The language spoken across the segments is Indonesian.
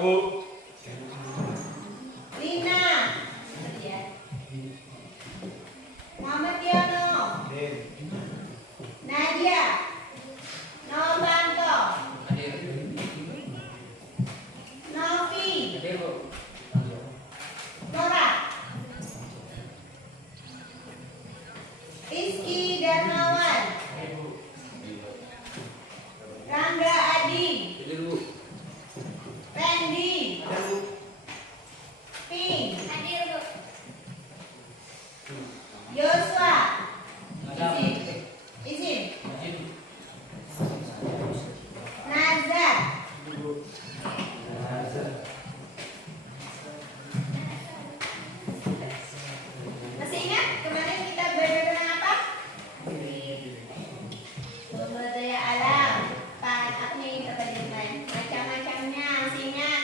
Bu. Lina. Muhammad Yono. Nadia. Novanto. Novi. Nora. Rizky Darmawan. Rangga Adi. Randy. Pink. Yosua. Izin. Nazar. Masih ingat kemarin kita belajar tentang apa? Sumber daya alam. Apa nih kata kemarin? Macam-macamnya. Masih ingat?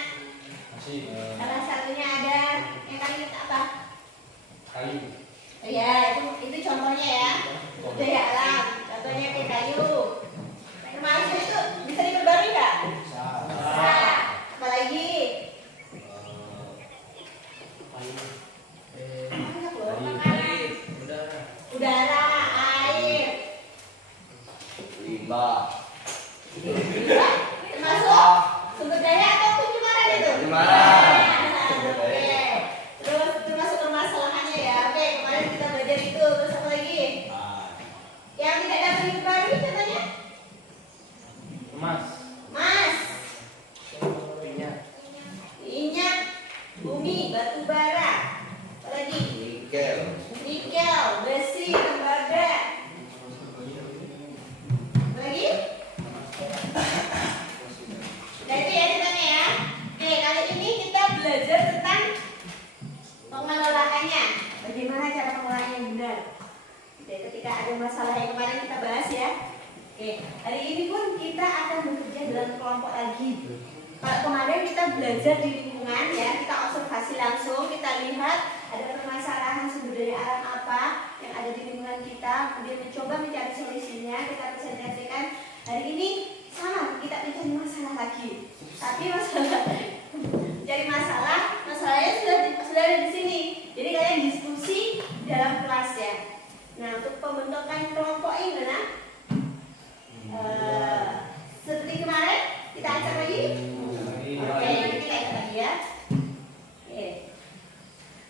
Salah satunya ada yang kali kita apa? Kayu. Ya, itu contohnya ya. Sumber daya alam. Contohnya kayak kayu. Termasuk itu bisa diperbarui nggak? Bisa. Apalagi? Banyak loh. Udara, air. Limbah. Limbah? Termasuk sumber daya atau pencemaran itu? Pencemaran. Oke. Terus termasuk permasalahannya ya. Oke, kemarin kita belajar itu. Terus apa lagi? Yang tidak dapat diperbarui contohnya? Emas. Mas, Minyak. minyak, bumi, batu bara. Apa lagi? Nikel. Nikel, besi, tembaga. Apa lagi? Nah itu ya ceritanya ya. Oke, kali ini kita belajar tentang pengelolaannya. Bagaimana cara pengelolaannya yang benar. Oke, ketika ada masalah yang kemarin kita bahas ya. Oke, hari ini pun kita akan bekerja dalam kelompok lagi. Kalau kemarin kita belajar di lingkungan ya, kita observasi langsung, kita lihat ada permasalahan sumber daya alam apa yang ada di lingkungan kita, kemudian mencoba mencari solusinya, kita presentasikan. Hari ini sama, kita mencari masalah lagi. Tapi cari masalahnya sudah ada di sini. Jadi kalian diskusi dalam kelas ya. Nah, untuk pembentukan kelompok ini gimana? Seperti kemarin kita acak lagi. Oke, nanti kita acak lagi ya. Oke.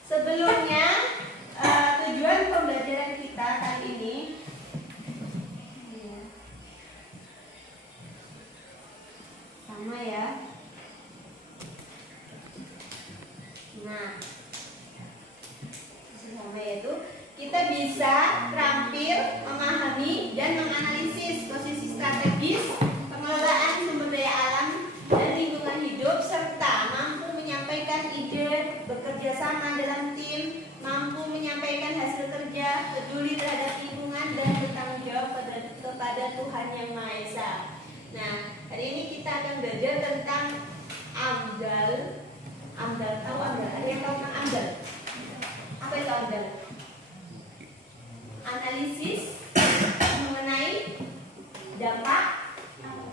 Sebelumnya tujuan pembelajaran kita kali ini sama ya. Nah, sama yaitu kita bisa terampil memahami dan menganalisis posisi strategis pengelolaan sumber daya alam dan lingkungan hidup serta mampu menyampaikan ide, bekerja sama dalam tim, mampu menyampaikan hasil kerja, peduli terhadap lingkungan dan bertanggung jawab kepada Tuhan Yang Maha Esa. Nah, hari ini kita akan belajar tentang AMDAL. AMDAL, tahu AMDAL? Ada yang tahu tentang AMDAL? Apa itu AMDAL? Analisis mengenai dampak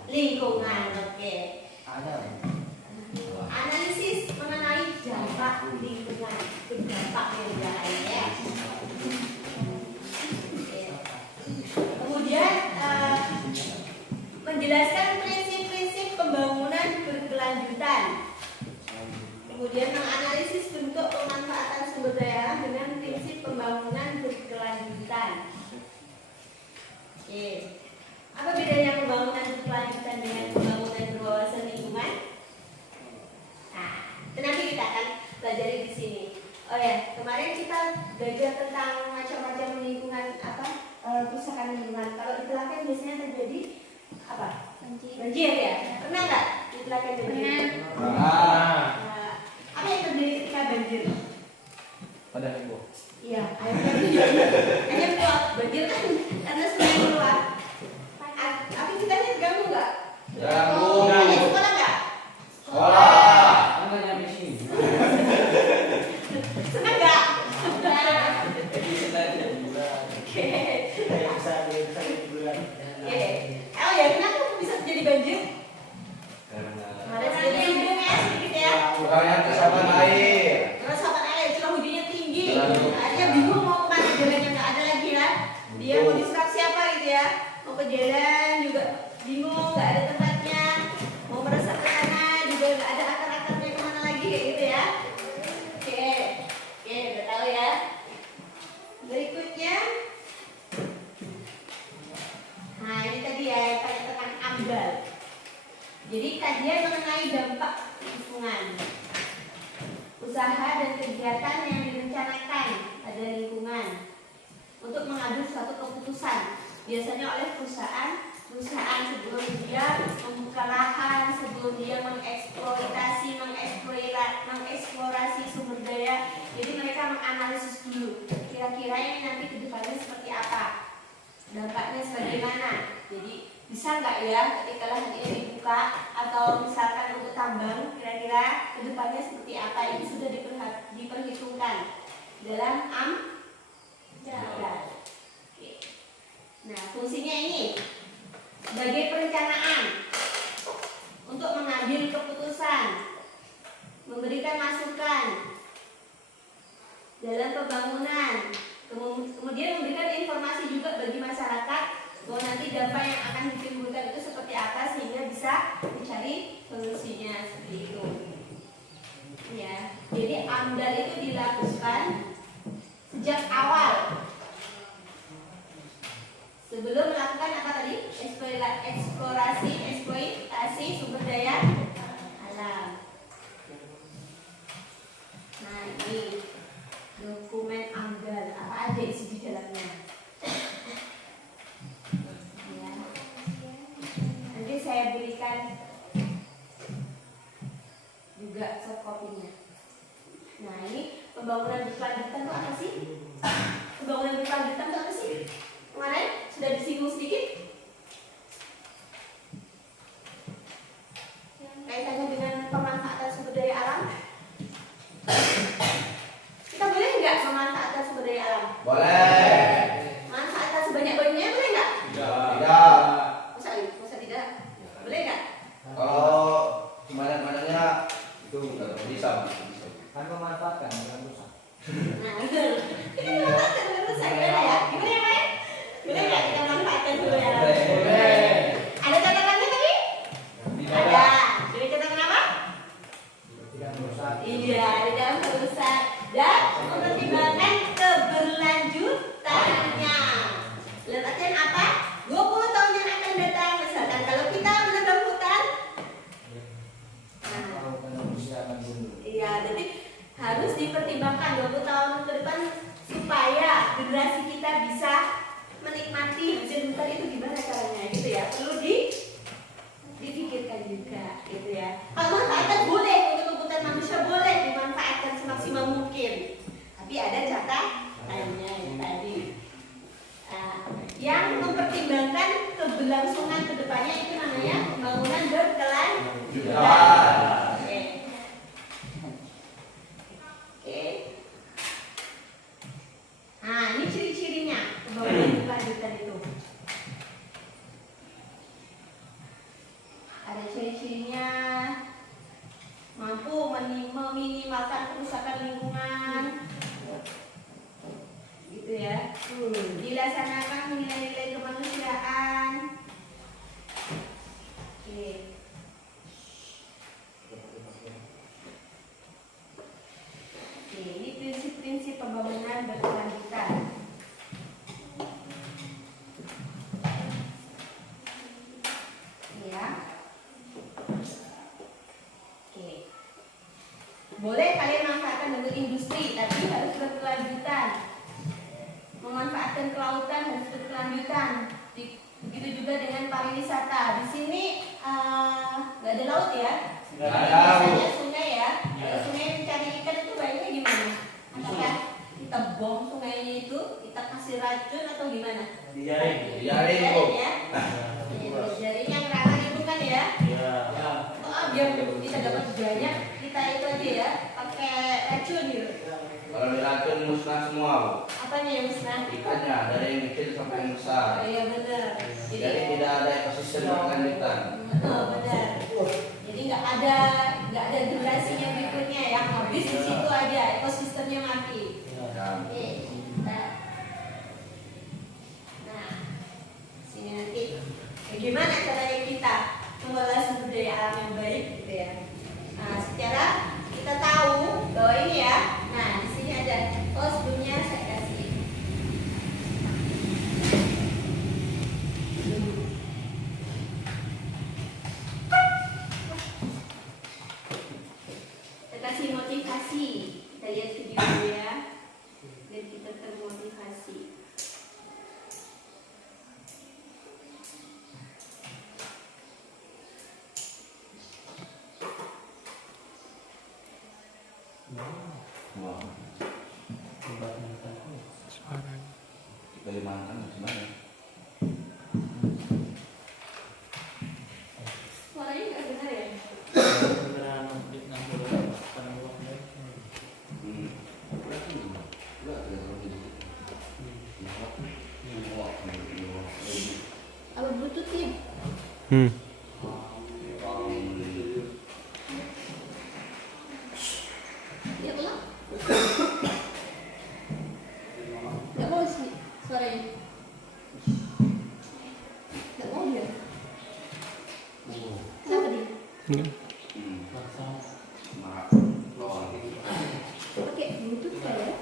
lingkungan. Oke. Analisis mengenai dampak lingkungan, dampak yang bahaya. Kemudian menjelaskan prinsip-prinsip pembangunan berkelanjutan. Kemudian menganalisis bentuk pemanfaatan sumber daya alam dengan prinsip pembangunan berkelanjutan. Oke. Apa bedanya pembangunan berkelanjutan dengan pembangunan berwawasan lingkungan? Nah, nanti kita akan pelajari di sini. Oh ya, kemarin kita belajar tentang macam-macam lingkungan kerusakan lingkungan. Kalau di Telaken biasanya terjadi apa? Banjir ya. Pernah nggak di Telaken banjir? Pernah. Apa yang terjadi ketika banjir? Pada heboh. Iya, airnya keluar. Banjir kan karena sungai keluar. Aktivitasnya terganggu nggak? Terganggu. Kalian sekolah nggak? Sekolah. Anda nyampe sini. Senang nggak? Oke. Oh ya, kenapa bisa terjadi banjir? Karena Ada sedikit ya, sedikit ya. Jadi kajian mengenai dampak lingkungan, usaha dan kegiatan yang direncanakan pada lingkungan untuk mengambil suatu keputusan, biasanya oleh perusahaan sebelum dia membuka lahan, sebelum dia mengeksplorasi sumber daya. Jadi mereka menganalisis dulu kira-kira ini nanti kedepannya seperti apa, dampaknya sebagaimana. Jadi bisa nggak ya ketika lahan ini dibuka atau misalkan untuk tambang, kira-kira kedepannya seperti apa, ini sudah diperhitungkan dalam AMDAL. Nah, fungsinya ini sebagai perencanaan untuk mengambil keputusan, memberikan masukan dalam pembangunan, kemudian memberikan informasi juga bagi masyarakat bahwa nanti dampak yang akan ditimbulkan itu seperti apa sehingga bisa mencari solusinya seperti itu. Ya, jadi AMDAL itu dilakukan sejak awal. Sebelum melakukan apa tadi? Eksploitasi sumber daya alam. Nah, ini dokumen AMDAL, apa aja isi di dalamnya? Ya. Nanti saya berikan juga soft copy-nya. Nah, ini pembangunan berkelanjutan itu apa sih? Pembangunan berkelanjutan itu apa sih? Kemarin sudah disinggung sedikit kaitannya dengan pemanfaatan sumber daya alam. Kita boleh nggak memanfaatkan sumber daya alam? Boleh. Manfaatkan sebanyak-banyaknya boleh nggak? Tidak. Masa tidak? Boleh nggak? Kalau sebanyak-banyaknya itu nggak bisa. Kan memanfaatkan, bukan rusak. Nah, betul. Kita memanfaatkan rusak gimana ya? Gimana ya, Pak? Boleh nggak kita manfaatkan sumber daya alam? Boleh. Ada catatannya tadi? Ada. Jadi catatan apa? Tidak merusak. Iya, di dalam merusak dan mempertimbangkan keberlanjutannya. Dalam artian apa? 20 tahun yang akan datang, misalkan kalau kita menebang hutan. Nah, Kalau manusia akan bunuh. iya, jadi harus dipertimbangkan 20 tahun ke depan supaya generasi kita bisa menikmati hutan itu gimana caranya, gitu ya. Perlu dipikirkan juga, gitu ya. Kalau manfaatkan boleh, untuk kebutuhan manusia boleh dimanfaatkan semaksimal mungkin. Tapi ada catatannya yang tadi. Yang mempertimbangkan keberlangsungan kedepannya itu namanya pembangunan berkelanjutan. Oke. Nah, ini ciri-cirinya pembangunan berkelanjutan itu. Ada ciri-cirinya, mampu meminimalkan kerusakan lingkungan, gitu ya. Dilaksanakan nilai-nilai kemanusiaan. Oke. Oke, ini prinsip-prinsip pembangunan berkelanjutan. Ya. Oke. Boleh kalian manfaatkan bentuk industri, tapi harus berkelanjutan. Memanfaatkan kelautan harus berkelanjutan. Begitu juga dengan pariwisata. Di sini nggak ada laut ya? Nggak ada. Biasanya sungai ya. Kalau sungai mencari ikan itu baiknya gimana? Apakah kita bom sungainya itu, kita kasih racun atau gimana? Dijaring. Dijaring, Bu. Ya. Jaring yang ramah lingkungan ya. Iya. Biar kita dapat banyak, kita itu aja ya, pakai racun gitu. Kalau diracun musnah semua, Bu. Apanya yang musnah? Ikannya dari yang kecil sampai yang besar. Oh iya benar. Jadi tidak ada ekosistem berkelanjutan. Betul, benar. Jadi nggak ada generasi yang berikutnya yang habis di situ aja, ekosistemnya mati. Ya. Oke. Nah, sini nanti bagaimana caranya kita mengelola sumber daya alam yang baik, gitu ya. Nah, secara kita tahu bahwa ini ya. Nah, di sini ada. Oh, sebelumnya saya kasih. termotivasi. Kita lihat video dulu ya, biar kita termotivasi. Wah, Kalimantan gimana? Suaranya nggak dengar ya? Apa bluetoothnya? Ya ulang. Nggak mau sih suaranya. Nggak mau dia. Kenapa dia? Maaf, lawan. Pakai bluetooth kali ya?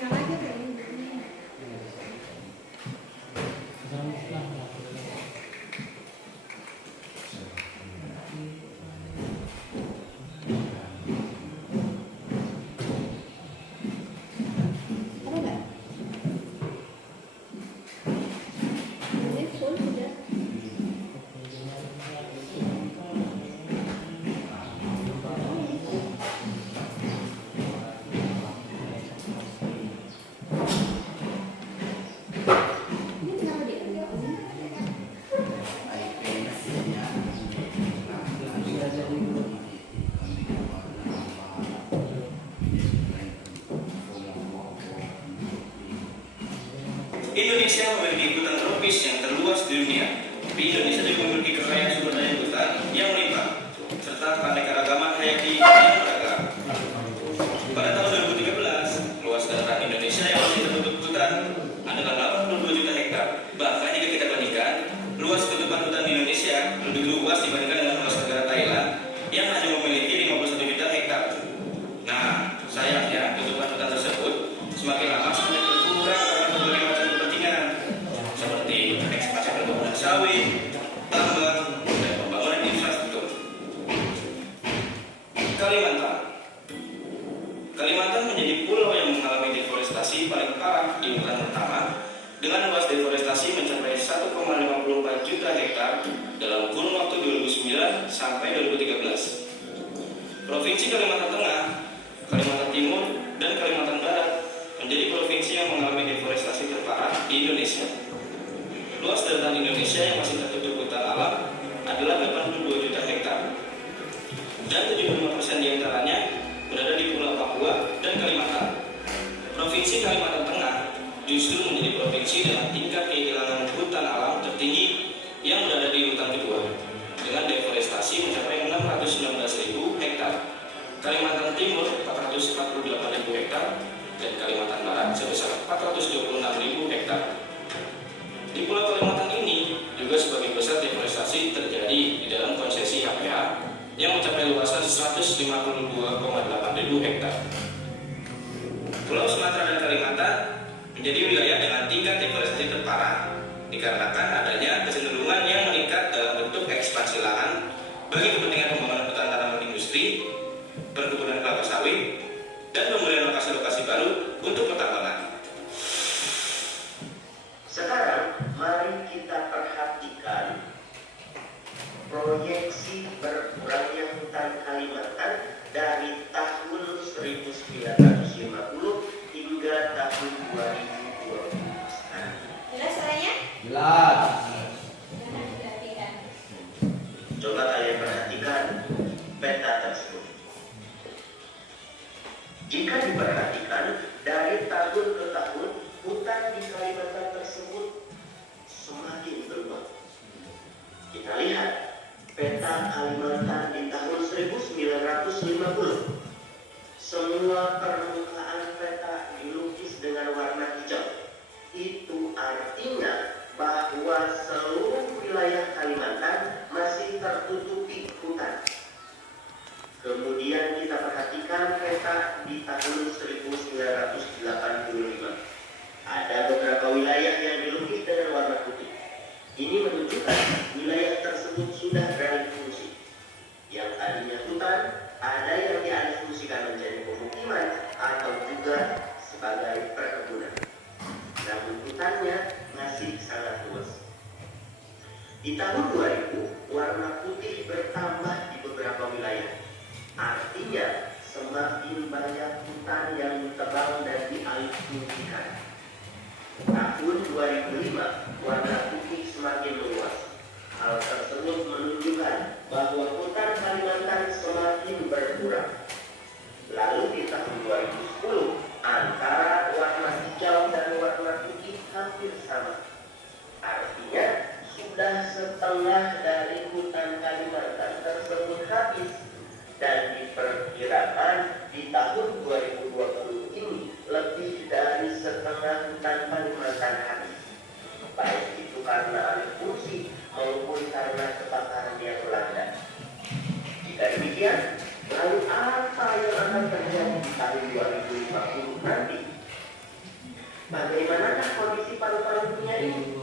Nyala aja kali bluetoothnya. Ada nggak? Ini full sudah. Ini kenapa dia nggak on? Indonesia memiliki hutan tropis yang terluas di dunia. Tapi Indonesia juga memiliki kekayaan sumber daya hutan yang melimpah, serta keanekaragaman hayati yang beragam. Pada tahun 2013, luas dataran Indonesia yang masih tertutup hutan adalah 82 juta hektar. Bahkan jika kita bandingkan, luas tutupan hutan di Indonesia lebih luas dibandingkan dengan luas negara Thailand yang hanya memiliki 51 juta hektar. Nah, sayangnya tutupan hutan tersebut semakin lama semakin berkurang karena berbagai macam kepentingan seperti ekspansi perkebunan sawit, tambang, dan pembangunan infrastruktur. Kalimantan menjadi pulau yang mengalami deforestasi paling parah di urutan pertama dengan luas deforestasi mencapai 1,54 juta hektar dalam kurun waktu 2009 sampai 2013. Provinsi Kalimantan Tengah, Kalimantan Timur, dan Kalimantan Barat menjadi provinsi yang mengalami deforestasi terparah di Indonesia. Luas daratan Indonesia yang masih tertutup hutan alam adalah 82 juta hektar, dan 75% diantaranya berada di Pulau Papua dan Kalimantan. Provinsi Kalimantan Tengah justru menjadi provinsi dengan tingkat kehilangan hutan alam tertinggi yang berada di urutan kedua, dengan deforestasi mencapai 619.000 hektar. Kalimantan Timur 448.000 hektar, dan Kalimantan Barat sebesar 426.000 hektar. Di Pulau Kalimantan ini juga sebagian besar deforestasi terjadi di dalam konsesi HPH yang mencapai luasan 152,8.000 hektar. Pulau Sumatera dan Kalimantan menjadi wilayah dengan tingkat deforestasi terparah dikarenakan adanya kecenderungan yang meningkat dalam bentuk ekspansi lahan bagi kepentingan pembangunan hutan tanaman industri, perkebunan kelapa sawit, dan pemberian lokasi-lokasi baru untuk pertambangan. Sekarang mari kita perhatikan proyeksi berkurangnya hutan Kalimantan dari tahun 1950 hingga tahun 2020. Jelas suaranya? Jelas. Jangan diperhatikan. Coba kalian perhatikan peta tersebut. Jika diperhatikan dari tahun ke tahun, hutan di Kalimantan tersebut semakin berubah. Kita lihat peta Kalimantan di tahun 1950. Semua permukaan peta dilukis dengan warna hijau. Itu artinya bahwa seluruh wilayah Kalimantan masih tertutupi hutan. Kemudian kita perhatikan peta di tahun 1985. Ada beberapa wilayah yang dilukis dengan warna putih. Ini menunjukkan wilayah tersebut sudah beralih fungsi. Yang tadinya hutan, ada yang dialih fungsikan menjadi berkurang. Lalu di tahun 2010 antara warna hijau dan warna putih hampir sama. Artinya sudah setengah dari hutan Kalimantan tersebut habis, dan diperkirakan di tahun 2020 ini lebih dari setengah hutan Kalimantan habis, baik itu karena alih fungsi maupun karena kebakaran yang melanda. Jika demikian, lalu apa yang akan terjadi di tahun 2050 nanti? Bagaimanakah kondisi paru-paru dunia ini?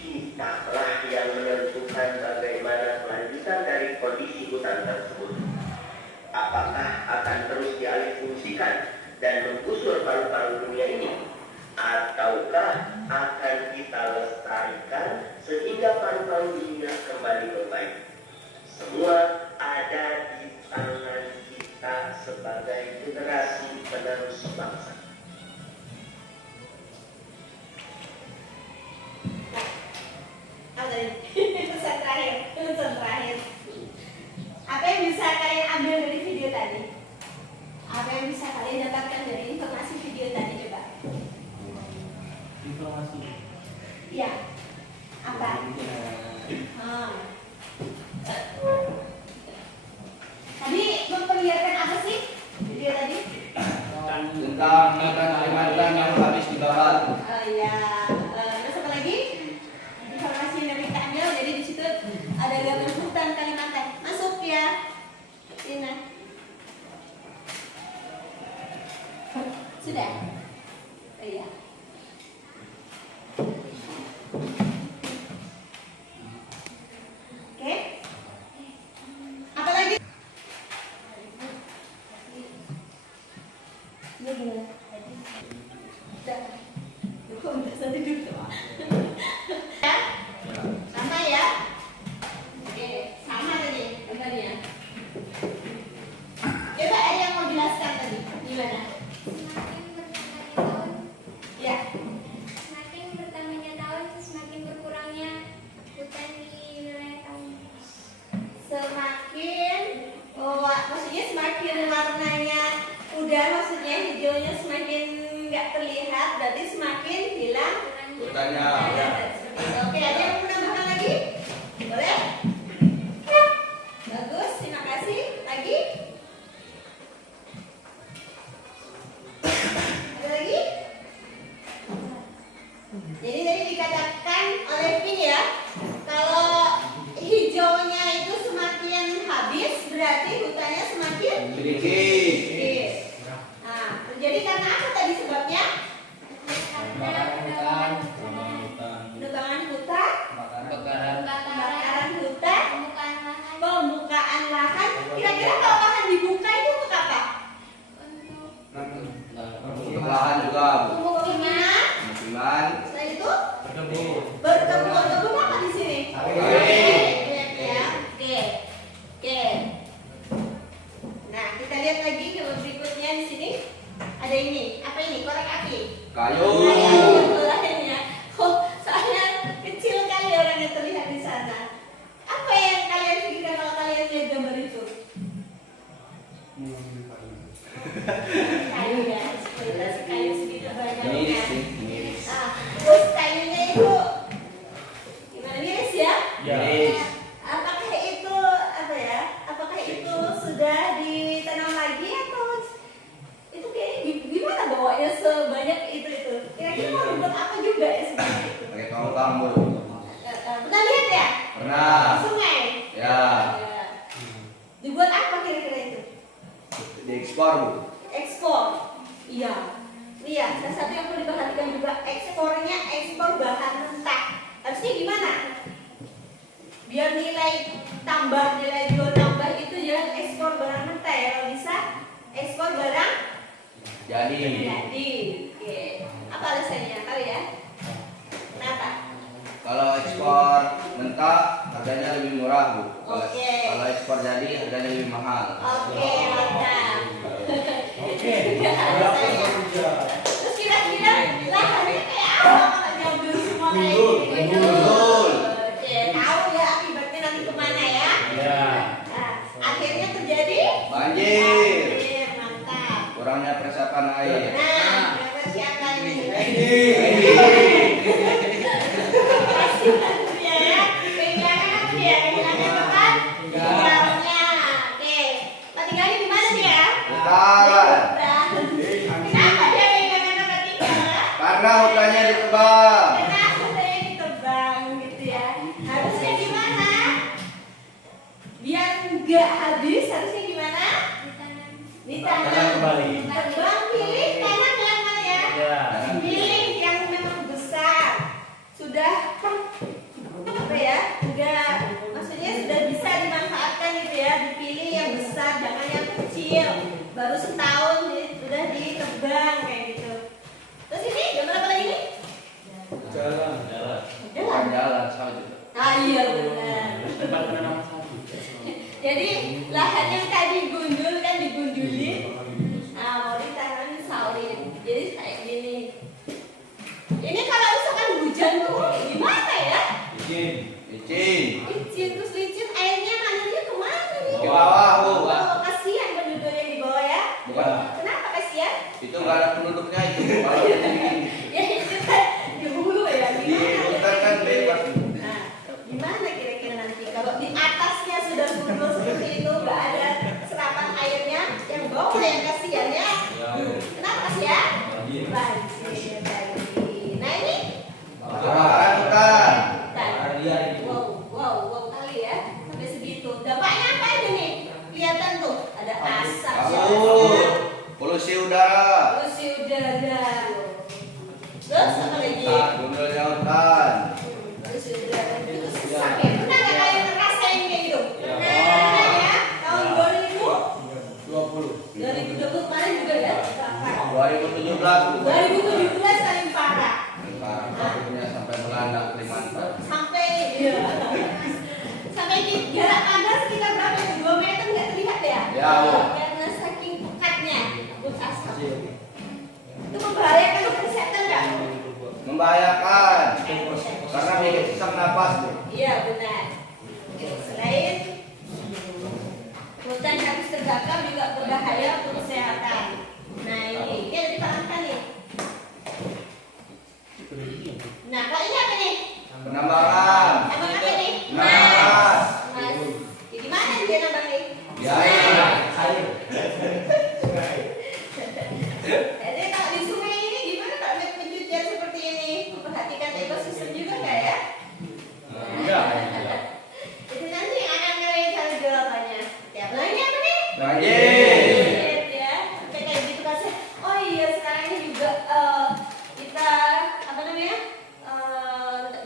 Kitalah yang menentukan bagaimana kelanjutan dari kondisi hutan tersebut. Apakah akan terus dialihfungsikan dan menggusur paru-paru dunia ini? Ataukah akan kita lestarikan sehingga paru-paru dunia kembali membaik? Semua ada di tangan kita sebagai generasi penerus bangsa. Pesan terakhir. Apa yang bisa kalian ambil dari video tadi? Apa yang bisa kalian dapatkan dari informasi video tadi, coba? Informasi. Iya. Apa? Tadi memperlihatkan apa sih video tadi? Tentang hutan Kalimantan yang habis dibakar. Oh iya. Terus apa lagi? Informasi yang dapat kita ambil. Jadi di situ ada gambar hutan Kalimantan. Masuk ya, Tina. Sudah. Oh, iya. Oke. Apa lagi? Iya gimana? Udah. Kok minta saya duduk tuh? Ya? Sama ya? Oke, sama tadi gambarnya. Coba ada yang mau jelaskan tadi? Gimana? Ya. Semakin bertambahnya tahun, semakin berkurangnya hutan di wilayah kami. Semakin, maksudnya semakin warnanya udah, maksudnya hijaunya semakin nggak terlihat, berarti semakin hilang Hutannya. ya. Oke, ada yang mau menambahkan lagi? Boleh? Bagus, terima kasih. Lagi? Ada lagi? Jadi tadi dikatakan oleh Vin ya, kalau hijaunya itu semakin habis, berarti hutannya semakin Sedikit. sedikit. Nah, terjadi karena apa tadi sebabnya? Penebangan hutan, pembakaran hutan, pembukaan lahan. Kira-kira kalau lahan dibuka itu untuk apa? Untuk lahan juga. Pemukiman. Pemukiman. Selain itu Berkebun. berkebun apa di sini? Lihat ya. Oke. Nah, kita lihat lagi ke berikutnya di sini. Ada ini. Apa ini? Korek api. Kayu. Lainnya. Oh, soalnya kecil kali orang yang terlihat di sana. Apa yang kalian pikirkan kalau kalian lihat gambar itu? Kayu ya. Eksploitasi kayu segitu banyaknya. Miris sih, miris. Nah, terus kayunya itu gimana, miris ya? Miris. Apakah itu apa ya? Apakah itu sudah ditanam lagi atau itu kayaknya gimana bawanya sebanyak itu? Kira-kira mau dibuat apa juga ya sebanyak itu? Pakai kamu. Pernah lihat ya? Pernah. Sungai. Ya. Ya. Dibuat apa kira-kira itu? Diekspor, Bu. Ekspor. Iya. Iya, salah satu yang perlu diperhatikan juga ekspornya, ekspor bahan mentah. Harusnya gimana? Biar nilai tambah, nilai jual tambah itu jangan ekspor barang mentah ya. Kalau bisa ekspor barang Jadi. jadi. Oke. Apa alasannya? Tahu ya? Kenapa? Kalau ekspor mentah harganya lebih murah, Bu. Oke. Kalau ekspor jadi harganya lebih mahal. Oke, mantap. Oke. Itu alasannya. Terus kira-kira lahannya kayak apa kalau diambil semua kayak gini? Gundul. Oke, tahu ya akibatnya nanti kemana ya? Ya. Nah, akhirnya terjadi persiapkan air. Nah, kita persiapkan nih. Ya, pegangan apa dia? Pegangan apa? Tinggalnya. Oke. Tinggalnya di mana dia? Hutan. Kenapa dia pegangan apa tinggal? Karena hutannya ditebang. Kenapa saya ditebang gitu ya? Harusnya gimana? Biar nggak habis, harusnya gimana? Ditanam. Ditanam. kembali. Tebang, pilih tanam yang mana ya? Ya. Pilih yang memang besar. Sudah apa ya? Maksudnya sudah bisa dimanfaatkan gitu ya. Dipilih yang besar, jangan yang kecil. Baru setahun sudah ditebang kayak gitu. Terus ini gambar apa lagi nih? Jalan. Bukan jalan saja. Ah iya benar. Tempat menanam sapi. Jadi lahan yang tadi gundul kan digundulin. Nah mau ditanamin sawit. Jadi kayak gini. Ini kalau misalkan hujan tuh gimana ya? Izin. Licin. Licin terus licin airnya manggilnya kemana nih? Ke bawah, Bu. Oh kasihan penduduk yang di bawah ya. Bukan. Kenapa kasihan? Itu nggak ada penduduknya itu. Kalau jadi begini. Ya itu kan di hulu ya. Di hutan kan bebas. Nah, gimana kira-kira nanti kalau di atasnya sudah gundul seperti itu nggak ada serapan airnya, yang bawah yang kasihan ya? Kenapa kasihan? Banjir, banjir. Nah ini Kebakaran hutan. wow kali ya sampai segitu. Dampaknya apa aja nih? Kelihatan tuh ada asap, Kabut. Polusi udara. polusi udara. Terus apa lagi? Gundulnya hutan. Polusi udara. Terus sakit. Pernah nggak kalian ngerasain kayak gitu? Pernah ya? Tahun 2020 kemarin juga ya? 2017. 2017 paling parah. Kabutnya sampai melanda Kalimantan. Sampai sampai di jarak pandang sekitar berapa ya? 2 meter nggak terlihat ya? Ya. Karena saking pekatnya kabut asap. Itu membahayakan untuk kesehatan nggak? Membahayakan karena bikin sesak napas. Iya benar. Oke, selain hutan harus terbakar juga berbahaya untuk kesehatan. Nah ini ada ditanamkan nih. Nah kalau ini apa nih? Penambangan. Abang apa nih? Mas. Mas. Ya, gimana dia nambang nih? Ya. Jadi kalau di sungai ini gimana kalau ada pencucian seperti ini? Memperhatikan ekosistem juga nggak ya? Itu nanti akan kalian cari jawabannya. Ya, belanja apa nih? Banjir. Ya, sampai kayak gitu kasih. Oh iya, sekarang ini juga kita apa namanya?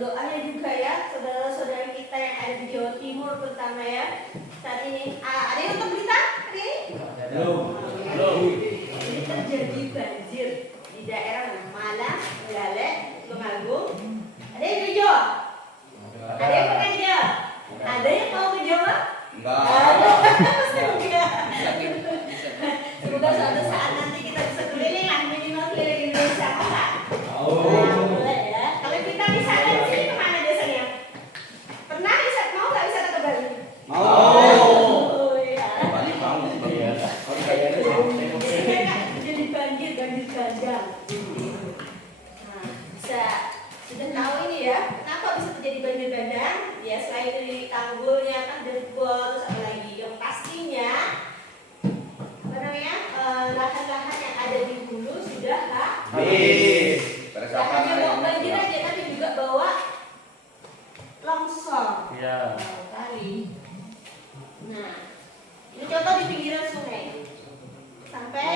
Doanya juga ya, saudara-saudara kita yang ada di Jawa Timur terutama ya. Saat ini, ada yang nonton berita hari ini? Ini terjadi banjir di daerah Malang, Galek, Tulungagung. Ada yang di Jawa? Ada yang pernah di Jawa? Ada yang mau ke Jawa? Enggak. Semoga suatu saat nanti kita bisa keliling lah, minimal keliling Indonesia. Boleh ya. Kalau kita wisata di sini kemana biasanya? Pernah mau nggak wisata ke Bali? Mau. Oh iya. Bali mau. Jadi banjir bandang. Nah, sudah tahu ini ya, kenapa bisa terjadi banjir bandang? Ya selain dari tanggulnya kan jebol, terus apa lagi? Yang pastinya apa namanya lahan-lahan yang ada di hulu sudah Habis. Gak Persiapan hanya bawa air. banjir aja, tapi juga bawa longsor. Ya. Tahu kali. Nah, ini contoh di pinggiran sungai sampai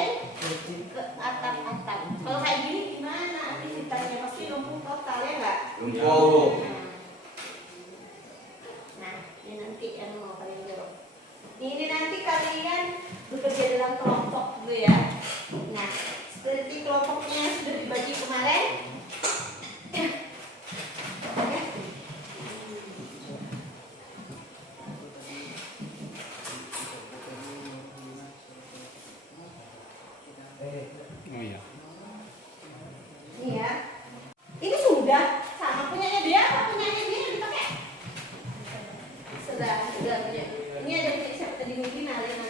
ke atap-atap. Kalau kayak gini gimana aktivitasnya? Pasti lumpuh total ya nggak? Lumpuh. Nah, ini nanti yang mau kalian jawab. Ini nanti kalian bekerja dalam kelompok gitu ya. Nah, seperti kelompoknya yang sudah dibagi kemarin. Oke. Ini ya. Ini sudah sama punyanya dia apa punyanya dia yang dipakai? Sudah punya. Ini ada punya siapa tadi mungkin Alena.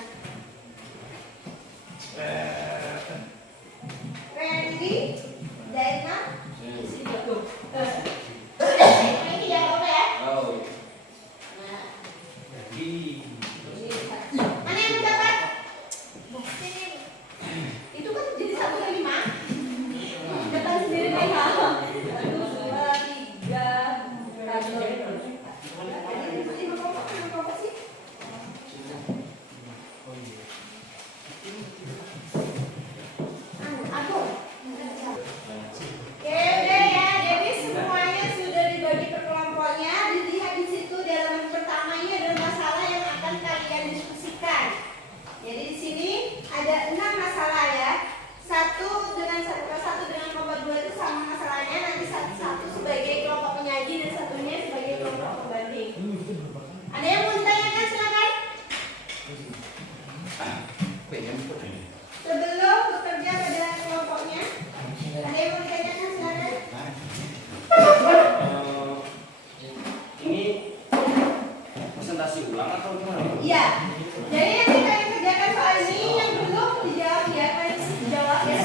Iya. Jadi nanti kalian kerjakan soal ini yang belum dijawab ya, kalian jawab ya.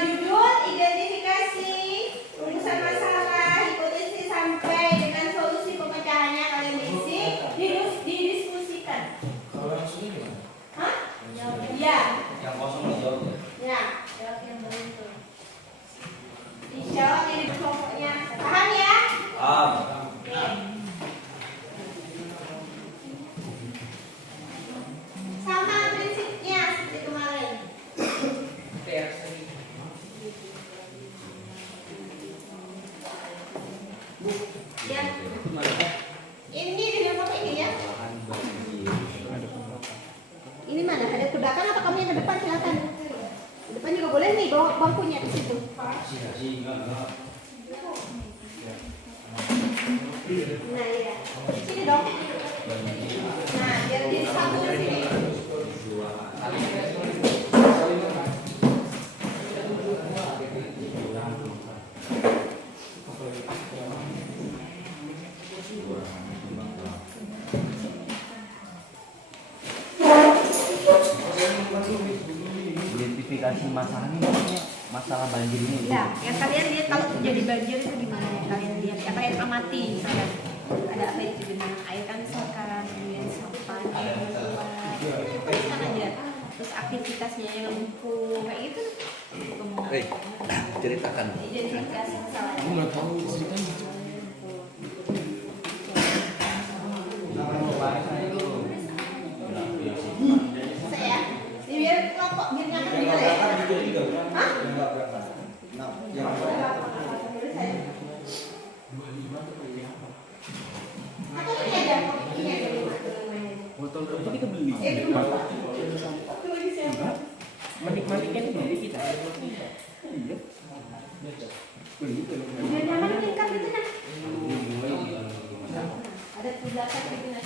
Judul, identifikasi, rumusan masalah, hipotesis sampai dengan solusi pemecahannya kalian isi, didiskusikan. Kalau langsung ini gimana? Hah? Iya. Yang kosong dijawab. Ya. Jawab yang betul. Dijawab jadi kelompoknya. Paham ya? Oke. Sama prinsipnya seperti kemarin. Ya. Ini di nomor ini ya. Ini mana? Ada ke belakang atau kamu yang ke depan? Silakan. Ke depan juga boleh nih, bawa bangkunya di situ. Nah, iya. Sini dong. Nah, biar jadi satu di sini. Identifikasi masalahnya maksudnya masalah banjir ini. Ya, yang kalian lihat kalau terjadi banjir itu gimana ya? Kalian lihat, ya kalian amati misalnya ada apa itu genangan air kan misalkan, kemudian sampah yang keluar, kan aja. Terus aktivitasnya yang lumpuh kayak gitu. Ceritakan. Identifikasi masalahnya. Aku nggak tahu ceritanya. Saya, biar kelompok biar nyaman gimana ya? Hah? Atau ini aja, ini aja. Botol apa kita beli? Tunggu di sini. Menikmatinya itu beli kita. Iya. Beli kalau Biar nyaman tingkat gitu nah. Ada tulisan gitu nah.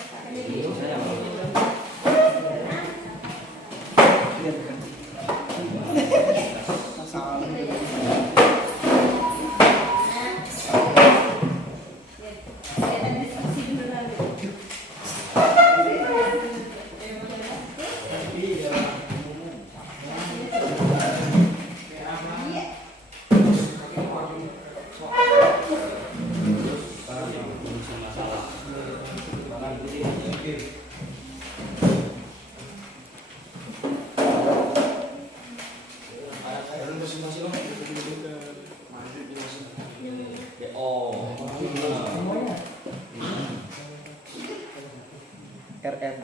RF.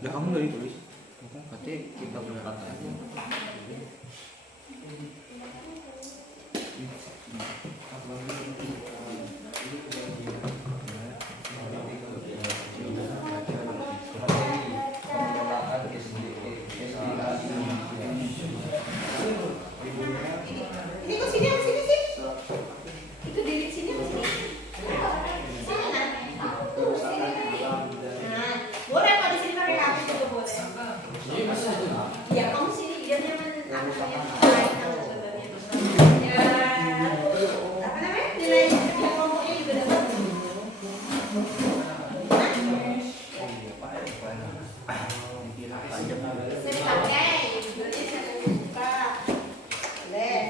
Udah kamu dari tulis. Berarti kita berangkat aja. Ini kok sini sih? Itu di sini ke sini. Sini kan? Nah, boleh kalau di sini pakai HP juga boleh. Ya kamu sini biar nyaman anaknya. Ya, apa namanya? Nilai kelompoknya juga dapat. Saya pakai, judulnya saya buka. Boleh.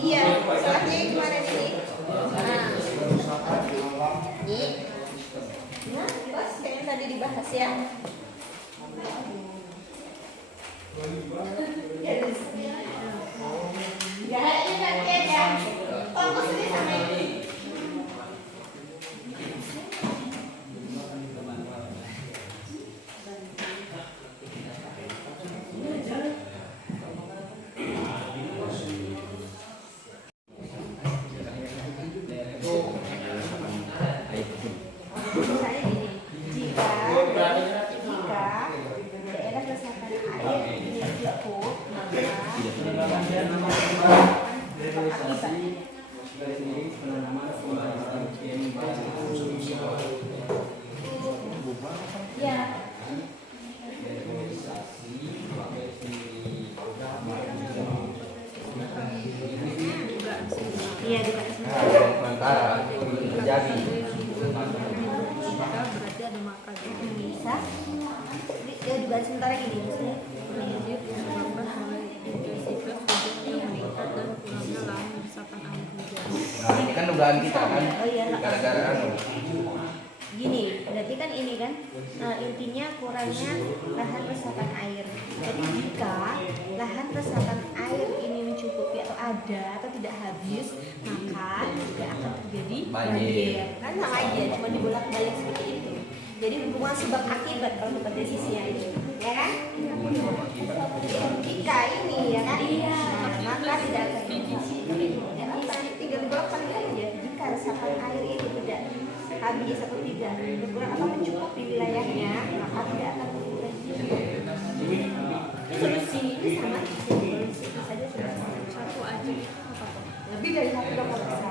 Iya, salahnya yang kemarin ini. Ini. Nah, bos, yang tadi dibahas ya. Ya, ini pakai ya. Fokus ini sama ini. Misalnya gini, jika daerah resapan air ini Iya, dibatas sementara. Sementara terjadi. Berarti ada maka gitu. Bisa. Ya dibatas sementara gini maksudnya. Banjir disebabkan oleh intensitas hujan yang meningkat dan kurangnya lahan resapan air hujan. Nah ini kan dugaan kita kan. Oh iya. Gara-gara anu. Gini, berarti kan ini kan intinya kurangnya lahan resapan air. Jadi jika lahan resapan air ini mencukupi atau ada atau tidak habis, maka tidak akan terjadi banjir. Kan sama aja, cuma dibolak-balik seperti itu. Jadi hubungan sebab akibat kalau kita desisnya ini, ya kan? Jika ini, ya kan? Iya. Maka tidak akan terjadi. Tinggal dibolak-balik aja. Jika resapan air ini tidak habis atau tidak berkurang atau mencukupi wilayahnya, maka tidak akan terjadi banjir. Solusi itu sama, solusi itu saja sudah sama. Satu aja itu apa kok? Lebih dari satu dong kalau bisa.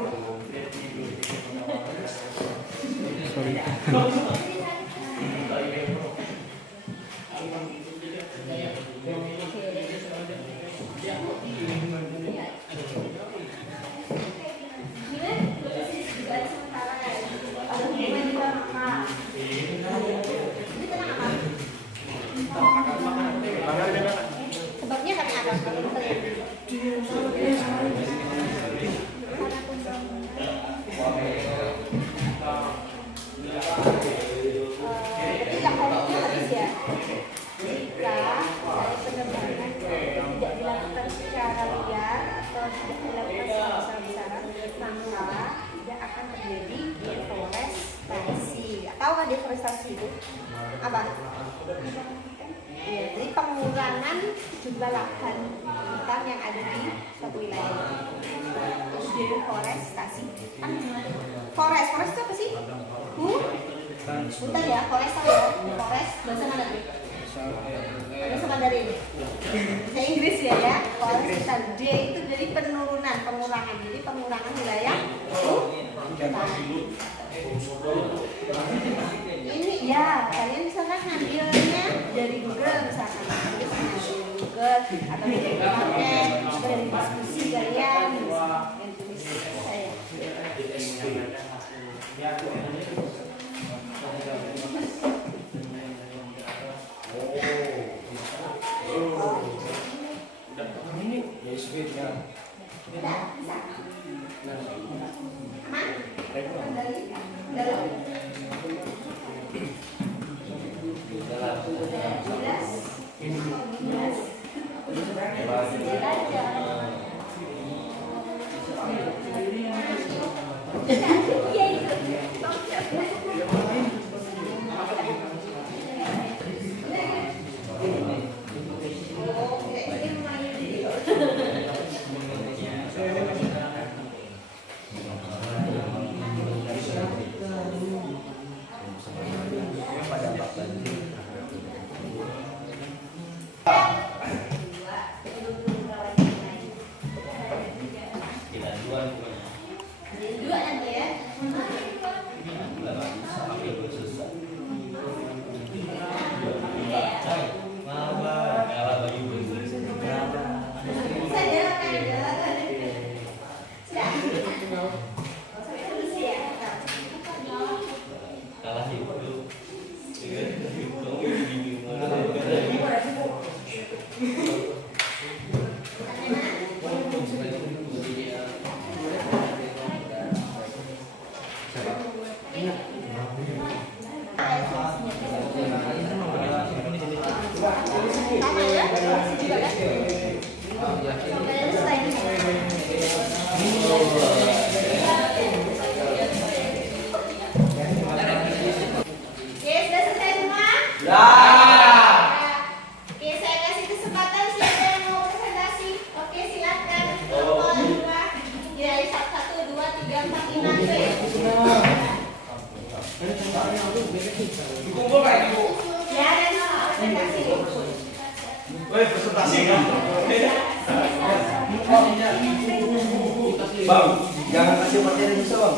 Sebabnya karena apa? Ketika harusnya habis ya. Jika dari penerbangan tidak dilakukan secara liar atau tidak dilakukan secara besar-besaran, maka tidak akan terjadi deforestasi. Tahu nggak deforestasi itu? Apa? Ya, jadi pengurangan jumlah lahan hutan yang ada di suatu wilayah. Terus deforestasi. Kan forest itu apa sih? Hutan ya, forest apa ya? Forest bahasa mana tuh? Bahasa Mandarin. Bahasa Inggris ya ya. Forest hutan. D itu jadi penurunan, pengurangan. Jadi pengurangan wilayah hutan. Ini ya, kalian misalkan ngambilnya dari Google misalkan, terus ngambil Google atau dari internet atau dari diskusi kalian, yang tulis saya. Udah, bisa. Aman? Dalam. Dua nanti ya. Sama ya, juga kan? Oke, sudah selesai semua? Ya. Oke, saya kasih kesempatan siapa yang mau presentasi. Oke, silakan. Nomor 2. Ya, 1, 2, 3, 4, 5. Dikumpul kayak gitu. Ya, dan mau presentasi. Woi, presentasi kan? Bang, jangan kasih materi bisa bang.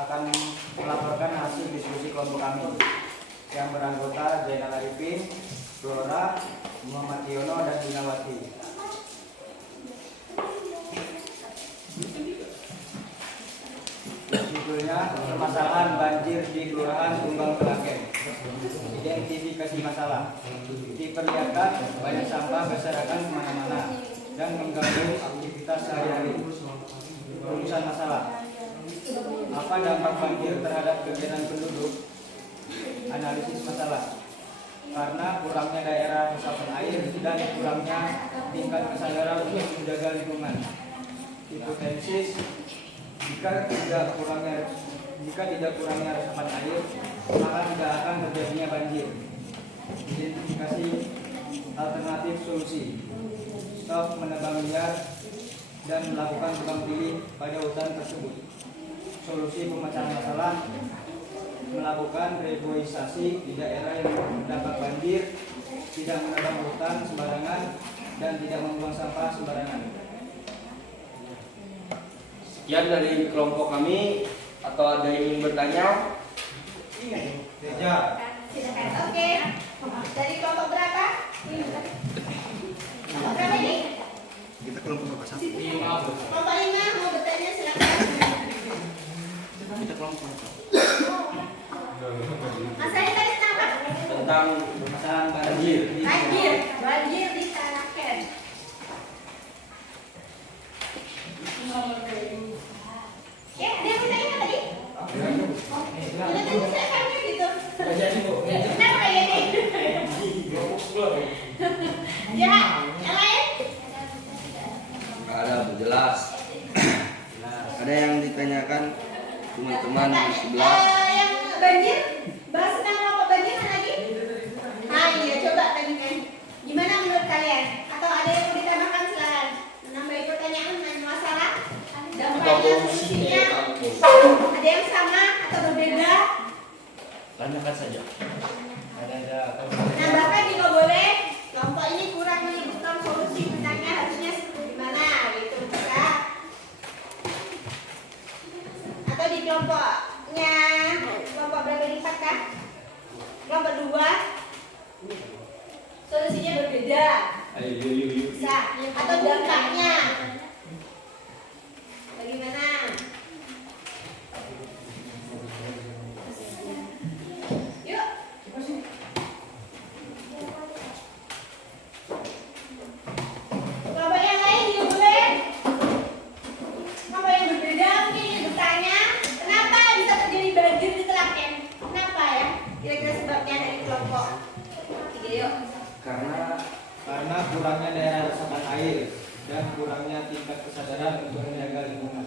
akan melaporkan hasil diskusi kelompok kami yang beranggota Zainal Arifin, Flora, Muhammad Yono, dan Dinawati. Judulnya permasalahan banjir di Kelurahan Tumbang Kelaken. Identifikasi masalah. Diperlihatkan banyak sampah berserakan kemana-mana dan mengganggu aktivitas sehari-hari. Urusan masalah. Apa dampak banjir terhadap kegiatan penduduk? Analisis masalah. Karena kurangnya daerah resapan air dan kurangnya tingkat kesadaran untuk menjaga lingkungan. Hipotesis, jika tidak kurangnya resapan air, maka tidak akan terjadinya banjir. Identifikasi alternatif solusi. Stop menebang liar dan melakukan tebang pilih pada hutan tersebut. Solusi pemecahan masalah: melakukan reboisasi di daerah yang terdampak banjir, tidak menebang hutan sembarangan, dan tidak membuang sampah sembarangan. Sekian dari kelompok kami. Atau ada yang ingin bertanya? Reja. Silakan. Oke. Dari kelompok berapa? Kelompok berapa ini? Kita kelompok berapa? Kelompok 5 mau bertanya silakan. Kita kelompok berapa? Masalahnya tadi tentang apa? Tentang Permasalahan banjir. Banjir di Kelaken. Ya, dia bertanya tadi. Udah tanya silakan gitu. Kenapa kayak gini? Ya, yang lain? nggak ada jelas. Ada yang ditanyakan teman-teman di sebelah. Yang banjir, bahas tentang kelompok banjir mana lagi? Ah iya, coba tanyakan. Gimana menurut kalian? Atau ada yang mau ditambahkan silakan. Menambah pertanyaan mengenai masalah dampaknya solusinya. Ada yang sama atau berbeda? Tanyakan saja. Nah bahkan juga boleh kelompok ini kurang menyebutkan solusi tentangnya harusnya gimana gitu bisa. Atau di kelompoknya kelompok berapa lipat kah? Kelompok 2 solusinya berbeda bisa. Atau dampaknya bagaimana? Yuk. Kelompok yang lain juga boleh. Kelompok yang berbeda mungkin ingin bertanya, kenapa bisa terjadi banjir di Kelaken? Kenapa ya? Kira-kira sebabnya dari kelompok 3 yuk. Karena kurangnya daerah resapan air dan kurangnya tingkat kesadaran untuk menjaga lingkungan.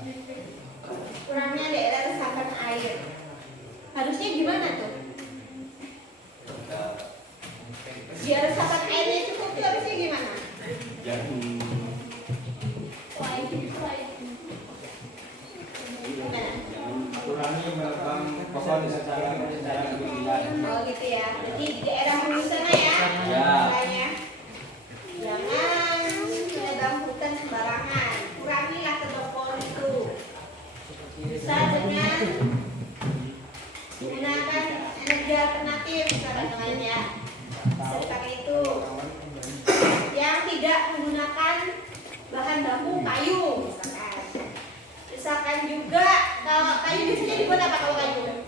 Kurangnya daerah resapan air. Harusnya gimana tuh? Biar resapan airnya cukup tuh harusnya gimana? Gimana? Kurangi menebang pohon secara berlebihan. Oh gitu ya. Jadi di daerah hulu sana ya. Ya. Makanya jangan menebang hutan sembarangan. Kurangilah kebakaran itu. Bisa dengan menggunakan energi alternatif misalkan lain ya. Seperti itu. Yang tidak menggunakan bahan baku kayu misalkan. Misalkan juga kalau kayu biasanya dibuat apa kalau kayu?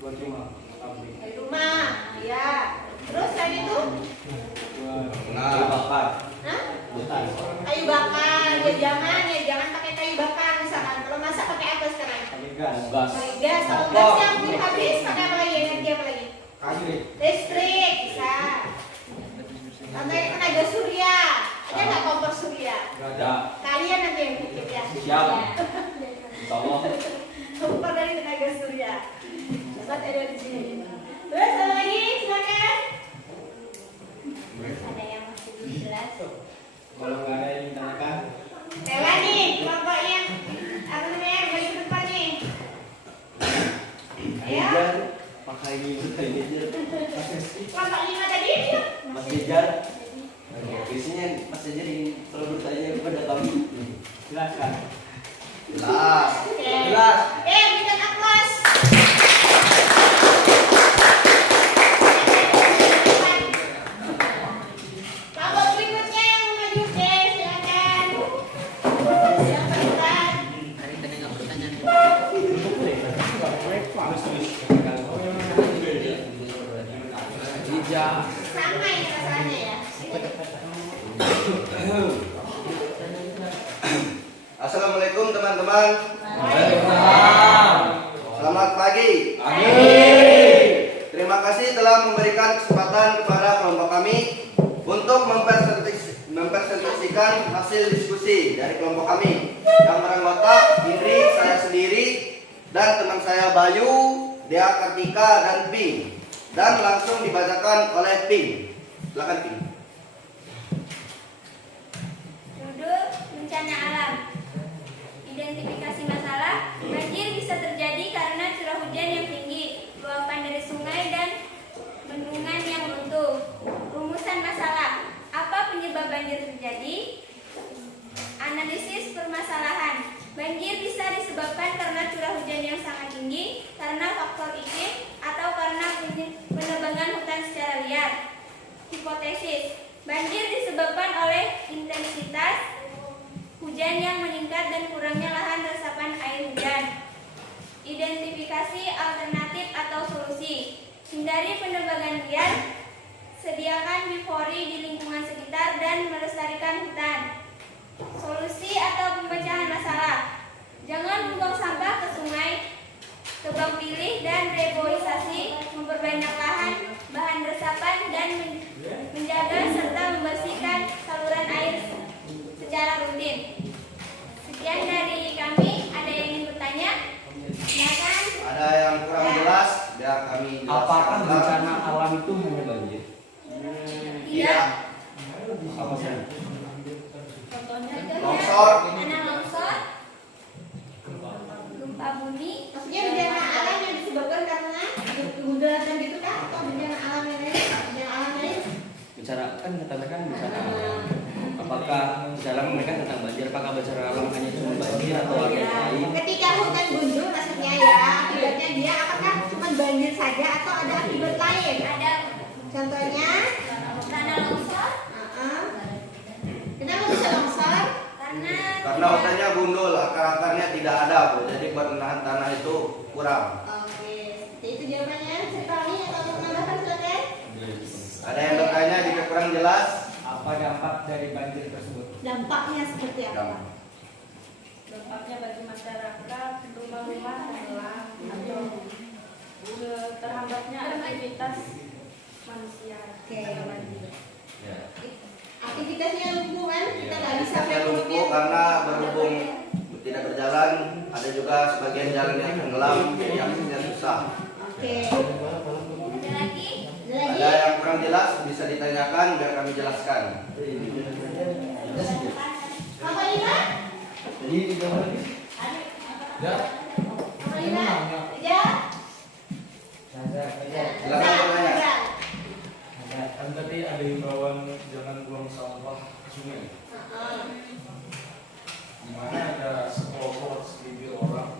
Buat rumah. Kayu rumah, ya. Terus selain itu? Nah, bakar. Hah? Bukan. Kayu bakar, ya jangan pakai kayu bakar misalkan. Kalau masak pakai apa sekarang? Pakai gas. Pakai gas. Kalau gas yang belum habis pakai apa lagi? Energi apa lagi? Listrik. Listrik bisa. Contohnya tenaga surya. Ada nggak kompor surya? Gak ada. Kalian nanti yang bikin ya. Siap. Insya Allah. Kompor dari tenaga surya. Dapat ada di sini. Terus apa lagi? Silakan. Ada yang masih belum jelas. Kalau nggak ada yang ditanyakan, Ella nih, kelompoknya apa namanya? Balik ke depan nih. Ya. Pakai ini aja. Kelompok 5 tadi. Mas Jejar. Biasanya Mas Jejar ingin selalu bertanya kepada kami. silakan. Jelas. Oke. Jelas. Oke, berikan aplaus. Kelompok berikutnya yang mau maju, oke, silakan. Yang berdepan. Sama ini masalahnya ya. Assalamualaikum teman-teman. Selamat pagi. Terima kasih telah memberikan kesempatan kepada kelompok kami untuk mempresentasikan hasil diskusi dari kelompok kami yang beranggota Indri, saya sendiri, dan teman saya Bayu, Dea Kartika, dan Ping, dan langsung dibacakan oleh Ping. Silakan Ping. Judul bencana alam. Identifikasi masalah. Banjir bisa terjadi karena curah hujan yang tinggi, luapan dari sungai dan bendungan yang runtuh. Rumusan masalah. Apa penyebab banjir terjadi? Analisis permasalahan. Banjir bisa disebabkan karena curah hujan yang sangat tinggi, karena faktor iklim, atau karena penebangan hutan secara liar. Hipotesis. Banjir disebabkan oleh intensitas hujan yang meningkat dan kurangnya lahan resapan air hujan. Identifikasi alternatif atau solusi. Hindari penebangan liar, sediakan bifori di lingkungan sekitar dan melestarikan hutan. Solusi atau pemecahan masalah. Jangan buang sampah ke sungai, tebang pilih dan reboisasi, memperbanyak lahan, bahan resapan dan menjaga serta membersihkan saluran air secara rutin. Sekian dari kami. Ada yang ingin bertanya? Silakan. Ada yang kurang jelas, biar kami jelaskan. Apakah bencana alam itu hanya banjir? Tidak. Apa saja? Contohnya Longsor. tanah longsor, gempa bumi. Maksudnya bencana alam yang disebabkan karena kegundahan gitu kan? Atau bencana alam yang lain? Bencana alam lain? Bicara kan katakan bencana alam. Apakah bicara mereka tentang banjir? Apakah bencana alam hanya cuma banjir atau ada yang lain? Ketika hutan gundul maksudnya ya, akibatnya dia apakah cuma banjir saja atau ada akibat lain? Ada Contohnya, tanah longsor kenapa bisa longsor? karena hutannya gundul, akar-akarnya tidak ada, Bu. Jadi penahan tanah itu kurang. Oke, itu jawabannya. Sekali atau menambahkan silakan. Ada yang bertanya jika kurang jelas? Apa dampak dari banjir tersebut? Dampaknya seperti apa? Dampaknya bagi masyarakat, rumah-rumah tenggelam atau terhambatnya aktivitas manusia. Oke. Ya. Aktivitasnya lumpuh kan? Kita nggak bisa Saya lumpuh karena berhubung tidak berjalan, ada juga sebagian jalan yang tenggelam, jadi aksesnya susah. Oke. ada lagi. Ada Ada lagi? yang kurang jelas bisa ditanyakan biar kami jelaskan. Apa Lina? Jadi ya. Apa Lina? Ya. Silakan bertanya. Kan tadi ada himbauan jangan buang sampah ke sungai. Di mana ada sekelompok segelintir orang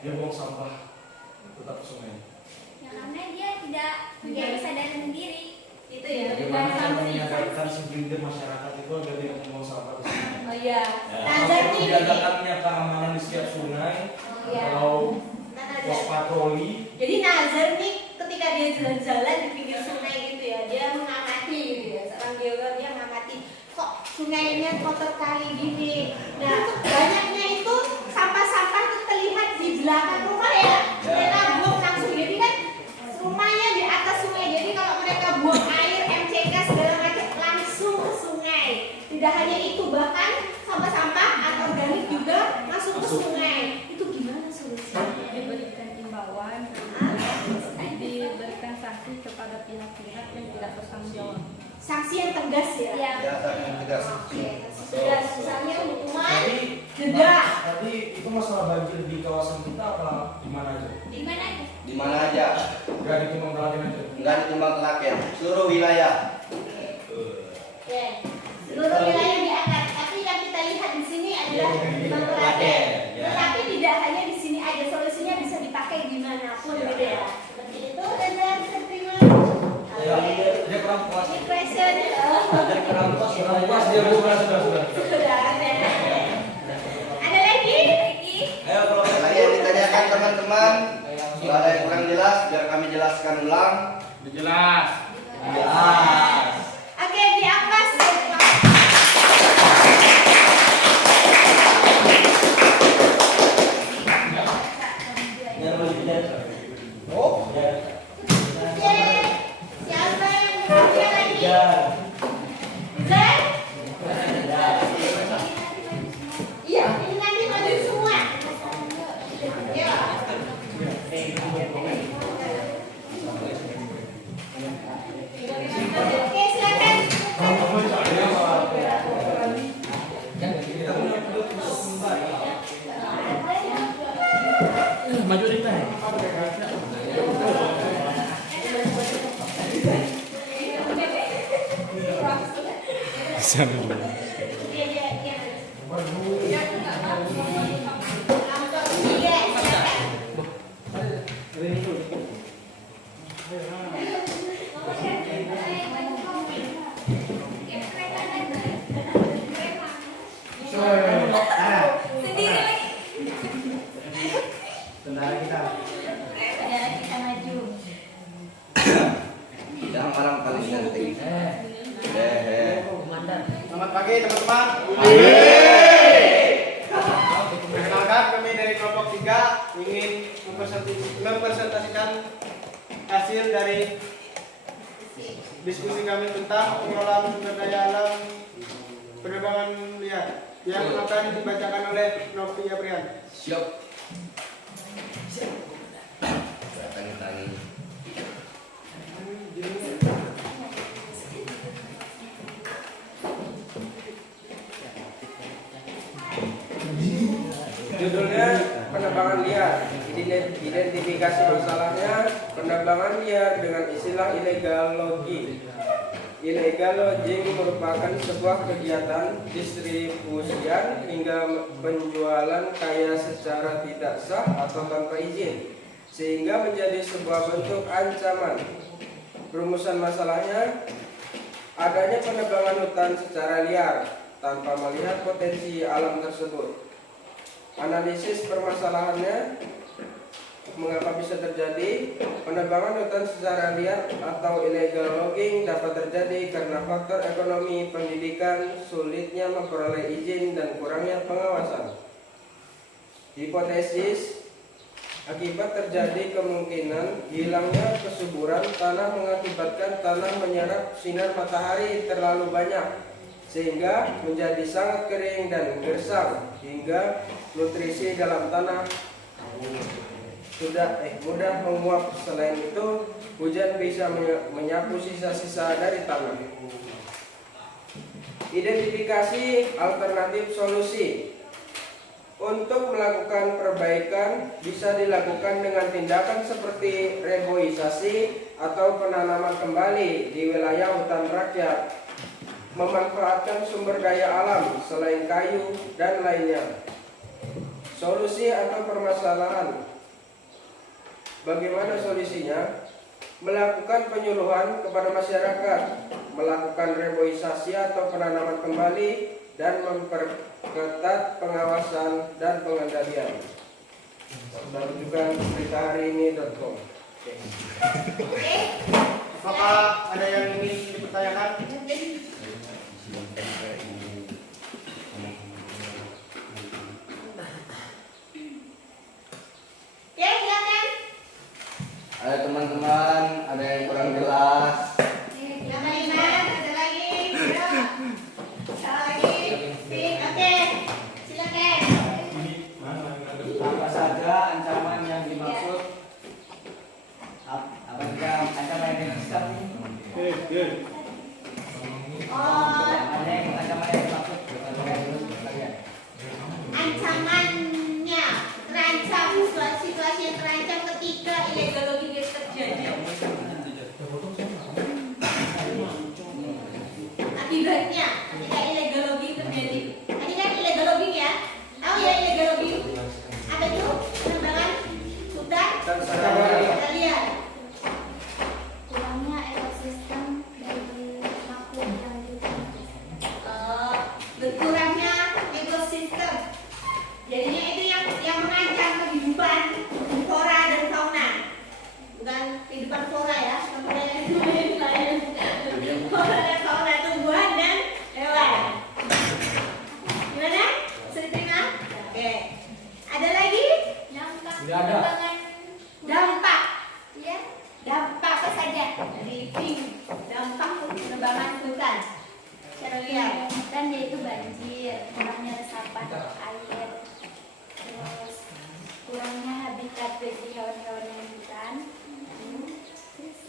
dia buang sampah tetap ke sungai. Ya karena dia tidak menjadi kesadaran sendiri. Itu ya. Bagaimana cara menyadarkan segelintir masyarakat itu agar tidak membuang sampah ke sungai? Oh iya. Apakah menjagakannya keamanan di setiap sungai Iya. atau Nazar. pos patroli? Jadi Nazar nih ketika dia jalan-jalan di pinggir sungai gitu ya, dia mengamati gitu ya. Seorang geolog dia mengamati kok sungainya kotor kali gini. Nah, banyaknya itu sampah-sampah itu terlihat di belakang rumah ya. Mereka buang langsung. Jadi kan rumahnya di atas sungai. Jadi kalau mereka buang air, MCK segala macam langsung ke sungai. Tidak hanya itu, bahkan sampah-sampah anorganik juga masuk ke sungai. Itu gimana solusinya? Diberikan imbauan, diberikan sanksi kepada pihak-pihak yang tidak bertanggung jawab. Sanksi yang tegas ya. Ya. Ya, saya tegas. Oke, tegas. Misalnya hukuman, Tadi denda. Tadi itu masalah banjir di kawasan kita apa di mana aja? Di mana aja? Di mana aja? Enggak di Timur Telaga aja. Enggak di Timbang Telaken, seluruh wilayah. Oke. Seluruh wilayah diangkat. Tapi yang kita lihat di sini Sudah. Sudah ada. Ada lagi? Ayo kalau ada lagi yang ditanyakan teman-teman, kalau ada yang kurang jelas biar kami jelaskan ulang. Jelas. Jelas. Oke, di atas. Oke, siapa yang bertanya lagi? Zai? Iya, ini nanti maju semua. Ya. Oke, silakan. Maju dikit. Iya, iya, iya. Iya, silakan. Sendiri lagi. Ya, kita maju. Yang orang paling ganteng. Selamat pagi teman-teman. Perkenalkan kami dari kelompok 3 ingin mempresentasikan hasil dari diskusi kami tentang pengelolaan sumber daya alam penerbangan liar yang akan dibacakan oleh Novi Aprian. Siap. Tangi-tangi. Judulnya penerbangan liar. Identifikasi masalahnya penerbangan liar dengan istilah illegal logging. Illegal logging merupakan sebuah kegiatan distribusian hingga penjualan kaya secara tidak sah atau tanpa izin, sehingga menjadi sebuah bentuk ancaman. Rumusan masalahnya, adanya penebangan hutan secara liar tanpa melihat potensi alam tersebut. Analisis permasalahannya, mengapa bisa terjadi penebangan hutan secara liar atau illegal logging dapat terjadi karena faktor ekonomi, pendidikan, sulitnya memperoleh izin dan kurangnya pengawasan. Hipotesis, akibat terjadi kemungkinan hilangnya kesuburan tanah mengakibatkan tanah menyerap sinar matahari terlalu banyak sehingga menjadi sangat kering dan gersang hingga nutrisi dalam tanah mudah menguap. Selain itu, hujan bisa menyapu sisa-sisa dari tanah. Identifikasi alternatif solusi. Untuk melakukan perbaikan bisa dilakukan dengan tindakan seperti reboisasi atau penanaman kembali di wilayah hutan rakyat, memanfaatkan sumber daya alam selain kayu dan lainnya. Solusi atau permasalahan. Bagaimana solusinya? Melakukan penyuluhan kepada masyarakat, melakukan reboisasi atau penanaman kembali, dan memperketat pengawasan dan pengendalian. Rujukan berita hari ini.com. Oke. Apakah ada yang ingin dipertanyakan? Ya, silakan. Ada teman-teman, ada yang kurang jelas. Yang lima, ada lagi. Ayo. Salah lagi. Oke. Silakan. Apa saja ancaman yang dimaksud? Apa saja ancaman yang dimaksud? Oh, Ada yang ancaman yang dimaksud? ancamannya terancam, situasi yang terancam ketika illegal logging itu terjadi. Akibatnya ketika illegal logging terjadi. Tadi kan illegal logging ya? Tahu ya illegal logging? Apa itu? Penerbangan hutan secara liar. Kurangnya ekosistem dari makhluk yang hidup. hutan? Secara liar. Hutan yaitu banjir, kurangnya resapan air, terus kurangnya habitat bagi hewan-hewan yang di hutan. Terus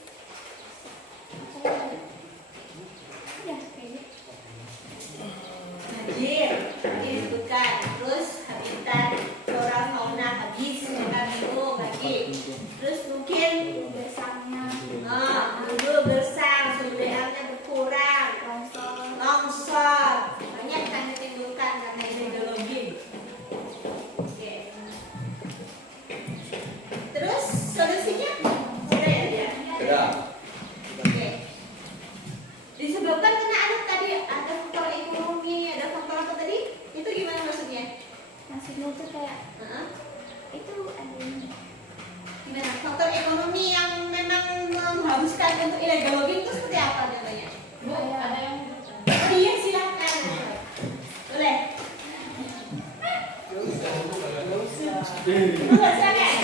apa lagi? Udah kayaknya. Banjir, tadi disebutkan. Terus habitat flora fauna habis, kita bingung lagi. Terus mungkin Gersangnya, dulu gersang, sumber airnya berkurang, longsor, banyak yang ditimbulkan karena hidrologi. Oke. Terus solusinya sudah ya dia? Sudah. Oke. Disebabkan karena ada faktor ekonomi, ada faktor apa tadi? Itu gimana maksudnya? maksudnya tuh kayak Heeh. itu ada ini. Gimana? Faktor ekonomi yang memang mengharuskan untuk illegal logging itu seperti apa contohnya? Bu, ada yang iya silakan. Boleh. Silakan.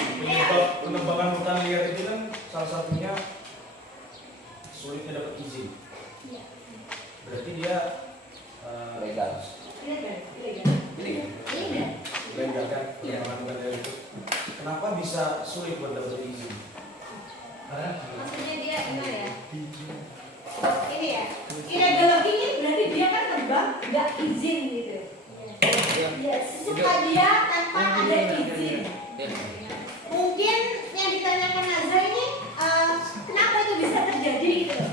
Penebangan hutan liar itu kan salah satunya sulitnya dapat izin. Iya. Berarti dia Legal. Iya. legal kan penebangan hutan liar itu. Kenapa bisa sulit buat dapat izin? Maksudnya dia gimana ya? Ini ya. Illegal logging ini berarti dia kan terbang nggak izin gitu. Ya, suka dia tanpa ada izin. Mungkin yang ditanyakan Nazar ini kenapa itu bisa terjadi gitu loh?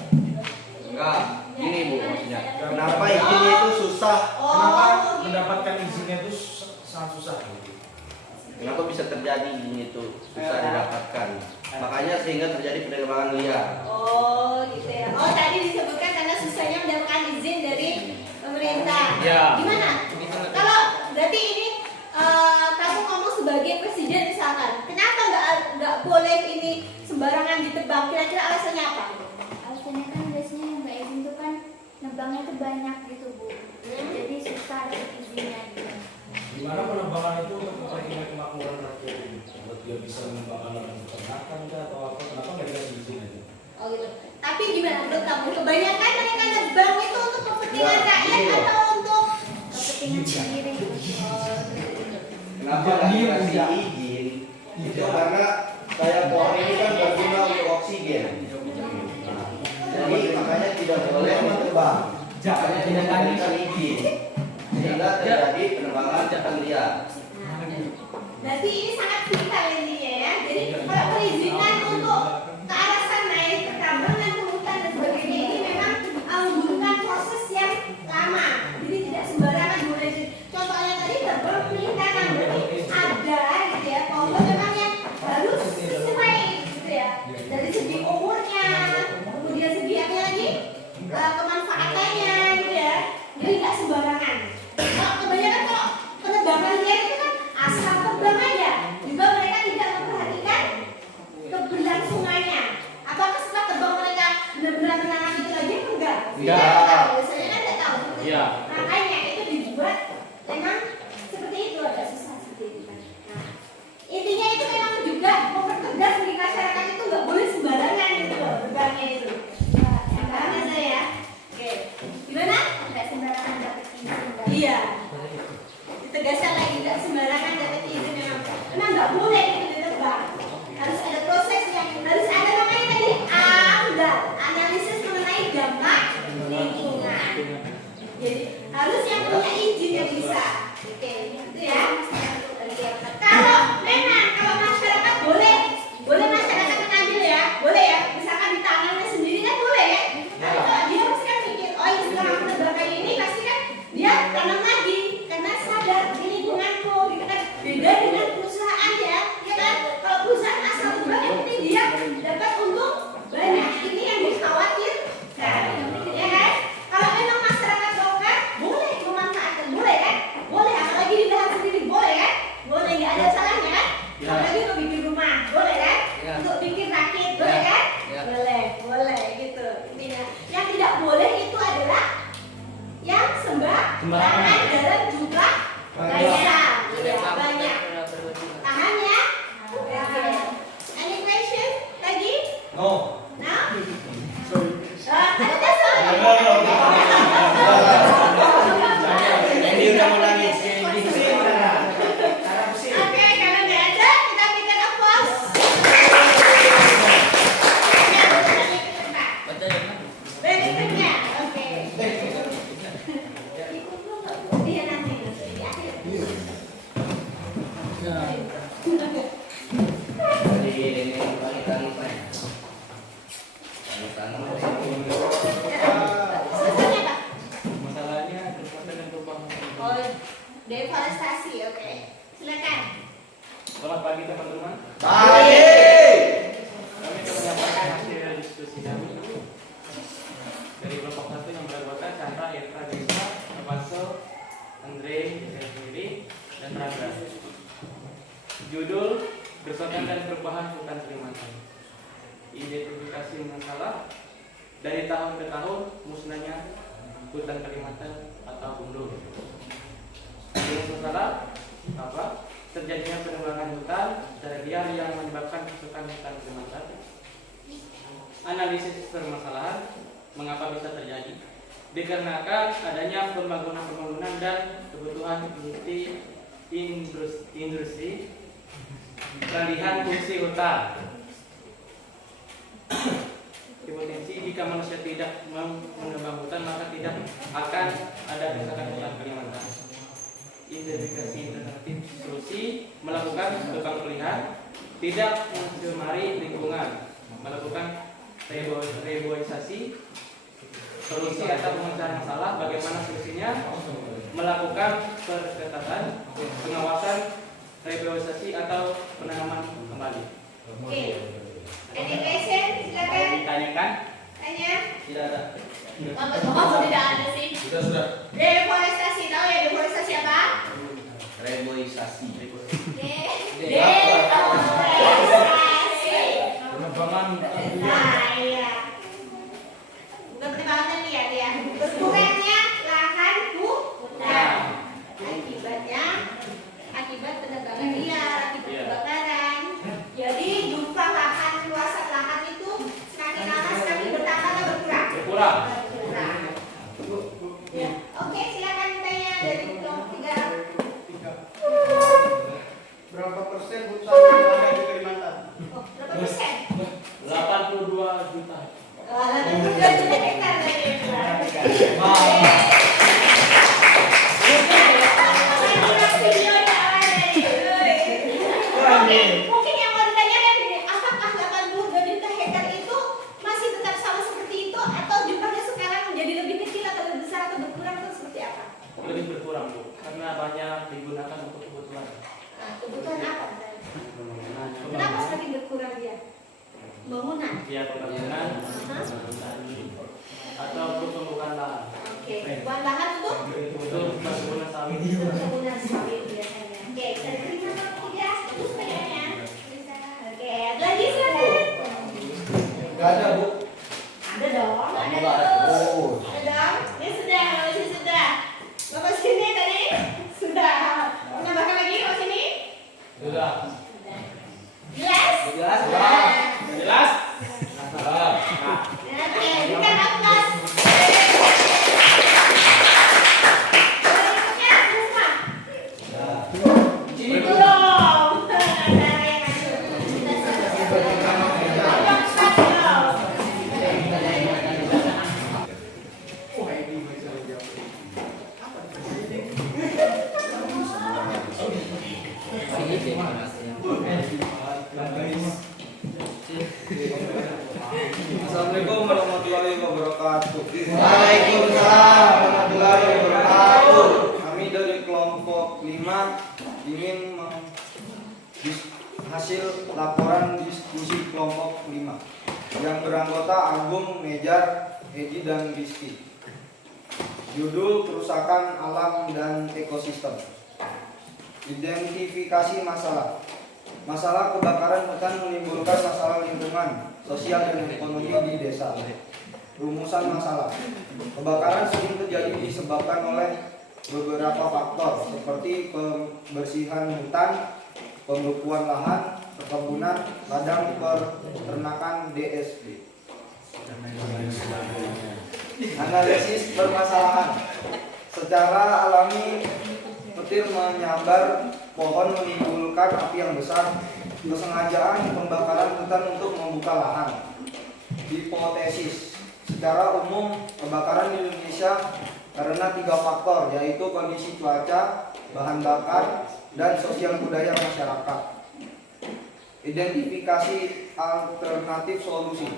Enggak, gini Bu maksudnya. Kenapa izinnya itu susah? Kenapa gitu. mendapatkan izinnya itu sangat susah? Kenapa bisa terjadi izinnya itu susah didapatkan? Makanya sehingga terjadi penerbangan liar. Oh gitu ya. Oh tadi disebutkan karena susahnya mendapatkan izin dari pemerintah. Ya. Gimana? Kalau berarti ini kamu ngomong sebagai presiden misalkan, kenapa nggak boleh ini sembarangan ditebang? Kira-kira alasannya apa? Alasannya kan biasanya yang nggak izin tuh kan nebangnya tuh banyak gitu Bu, jadi susah dapet izinnya gitu. Gimana penebangan itu untuk kepentingan kemakmuran rakyat ini? Buat dia bisa mengembangkan lahan peternakan kah atau apa? Kenapa nggak dikasih izin aja? Oh gitu. Tapi gimana menurut kamu? Kebanyakan mereka nebang itu untuk kepentingan rakyat atau untuk Kepentingan sendiri gitu. Kenapa nggak dikasih izin? Itu karena kayak pohon ini kan berguna untuk oksigen. Nah, jadi makanya tidak boleh ditebang. Makanya tidak diberikan izin sehingga terjadi penerbangan hutan liar. Berarti ini sangat vital intinya ya. Jadi kalau perizinan untuk ke arah sana ya, pertambangan, hutan dan sebagainya ini memang membutuhkan proses yang lama. Jadi tidak sembarangan boleh. Contohnya tadi terbang perikanan berarti ada gitu ya. Pohon memang yang harus sesuai gitu ya. Dari segi umurnya, kemudian segi apa lagi kemanfaatannya gitu ya. Jadi nggak sembarangan. Kalau kebanyakan kalau penerbangan liar itu kan asal terbang aja, juga mereka tidak memperhatikan keberlangsungannya. Apakah setelah terbang mereka benar-benar menanam itu lagi? Enggak. Enggak. Tidak tahu. Biasanya kan tidak tahu. Iya. Makanya itu dibuat memang seperti itu, agak susah seperti itu. Nah, intinya itu memang juga mempertegas bagi masyarakat itu nggak boleh sembarangan gitu loh terbangnya itu. Paham ya saya? Oke. Gimana? Nggak sembarangan dapet izin. Iya. Ditegaskan lagi nggak sembarangan dapat izin memang nggak boleh itu ditebang. Harus ada prosesnya, harus ada namanya tadi AMDAL, analisis mengenai dampak lingkungan. Jadi harus yang punya izin yang bisa. Oke, itu ya. Kalau memang kalau masyarakat boleh masyarakat mengambil ya, boleh ya. Misalkan di tangannya sendiri kan boleh ya. Tapi kalau dia pasti kan mikir, oh ini setelah aku nebang ini pasti kan dia tanam lagi karena sadar di lingkunganku gitu kan. Beda dengan perusahaan ya kan. Kalau perusahaan asal tebang yang penting dia dapat untung banyak. Ini yang dikhawatirkan, ya kan? Kalau memang masyarakat lokal boleh memanfaatkan, boleh kan? Boleh, apalagi di lahan sendiri boleh kan? Boleh, nggak ada salahnya kan? Ya. Apalagi untuk bikin rumah, boleh kan? Ya. Untuk bikin rakit, boleh kan? Ya. Boleh gitu. Intinya, yang tidak boleh itu adalah yang sembarangan dalam jumlah banyak. Iya, banyak. Paham ya? Any question lagi? No. No? Ada soal? dan Randra. Judul Kerusakan dan Perubahan Hutan Kalimantan. Identifikasi masalah dari tahun ke tahun musnahnya hutan Kalimantan atau gundul. Jenis masalah apa? Terjadinya penebangan hutan secara liar yang menyebabkan kerusakan hutan Kalimantan. Analisis permasalahan mengapa bisa terjadi? Dikarenakan adanya pembangunan dan kebutuhan industri pengalihan fungsi hutan. Potensi jika manusia tidak menebang hutan maka tidak akan ada kerusakan hutan Kalimantan. Identifikasi alternatif solusi melakukan tebang pelihan, tidak mencemari lingkungan, melakukan reboisasi. Solusi atau pemecahan masalah, bagaimana solusinya? Melakukan perketatan, pengawasan, reboisasi atau penanaman kembali. Oke. Any question? Silakan. Ditanyakan? Tanya. Tidak ada. Oh, tidak ada sih. Sudah. Deforestasi, tahu ya deforestasi apa? Reboisasi. Deforestasi. Penebangan Nah, iya. Bukan penebangan liar ya. Berkurangnya lahan hutan. Akibat penebangan liar, akibat kebakaran. Jadi jumlah lahan, luasan lahan itu semakin lama semakin bertambah atau berkurang? Berkurang. Berkurang. Ya. Oke, silakan tanya dari kelompok 3. Berapa persen hutan yang ada di Kalimantan? Oh, berapa persen? 82 juta. Itu udah sudah hektar tadi. Oke, mungkin yang mau ditanyakan ini, apakah 82 juta hektar itu masih tetap sama seperti itu atau jumlahnya sekarang menjadi lebih kecil atau lebih besar atau berkurang atau seperti apa? Lebih berkurang, Bu, karena banyak digunakan untuk kebutuhan. Nah, kebutuhan apa? Kenapa semakin berkurang dia? Bangunan. Ya, pembangunan atau untuk pembukaan lahan. Oke, buat lahan untuk Untuk sawit. perkebunan sawit biasanya. Oke, bisa diterima nomor 3. Bagus pertanyaannya. Oke, ada lagi silakan. Gak ada, Bu. Ada dong, ada Ada. dong. Ada dong. Ini sudah, kalau sini sudah. Bapak sini tadi sudah. Menambahkan lagi kalau sini? Sudah. Jelas? Jelas, Jelas? Oke, kita atas. Berikutnya rumah. Belum. Assalamualaikum warahmatullahi wabarakatuh. Waalaikumsalam warahmatullahi wabarakatuh. Kami dari kelompok 5 ingin hasil laporan diskusi kelompok 5 yang beranggota Agung, Nejar, Edi, dan Rizky. Judul Kerusakan Alam dan Ekosistem. Identifikasi masalah. Masalah kebakaran hutan menimbulkan masalah lingkungan, sosial, dan ekonomi di desa. Rumusan masalah. Kebakaran sering terjadi disebabkan oleh beberapa faktor seperti pembersihan hutan, pembekuan lahan, perkebunan, ladang peternakan, DSD. Analisis permasalahan. Secara alami petir menyambar pohon menimbulkan api yang besar. Kesengajaan pembakaran hutan untuk membuka lahan. Hipotesis. Secara umum kebakaran di Indonesia karena 3 faktor, yaitu kondisi cuaca, bahan bakar, dan sosial budaya masyarakat. Identifikasi alternatif solusi.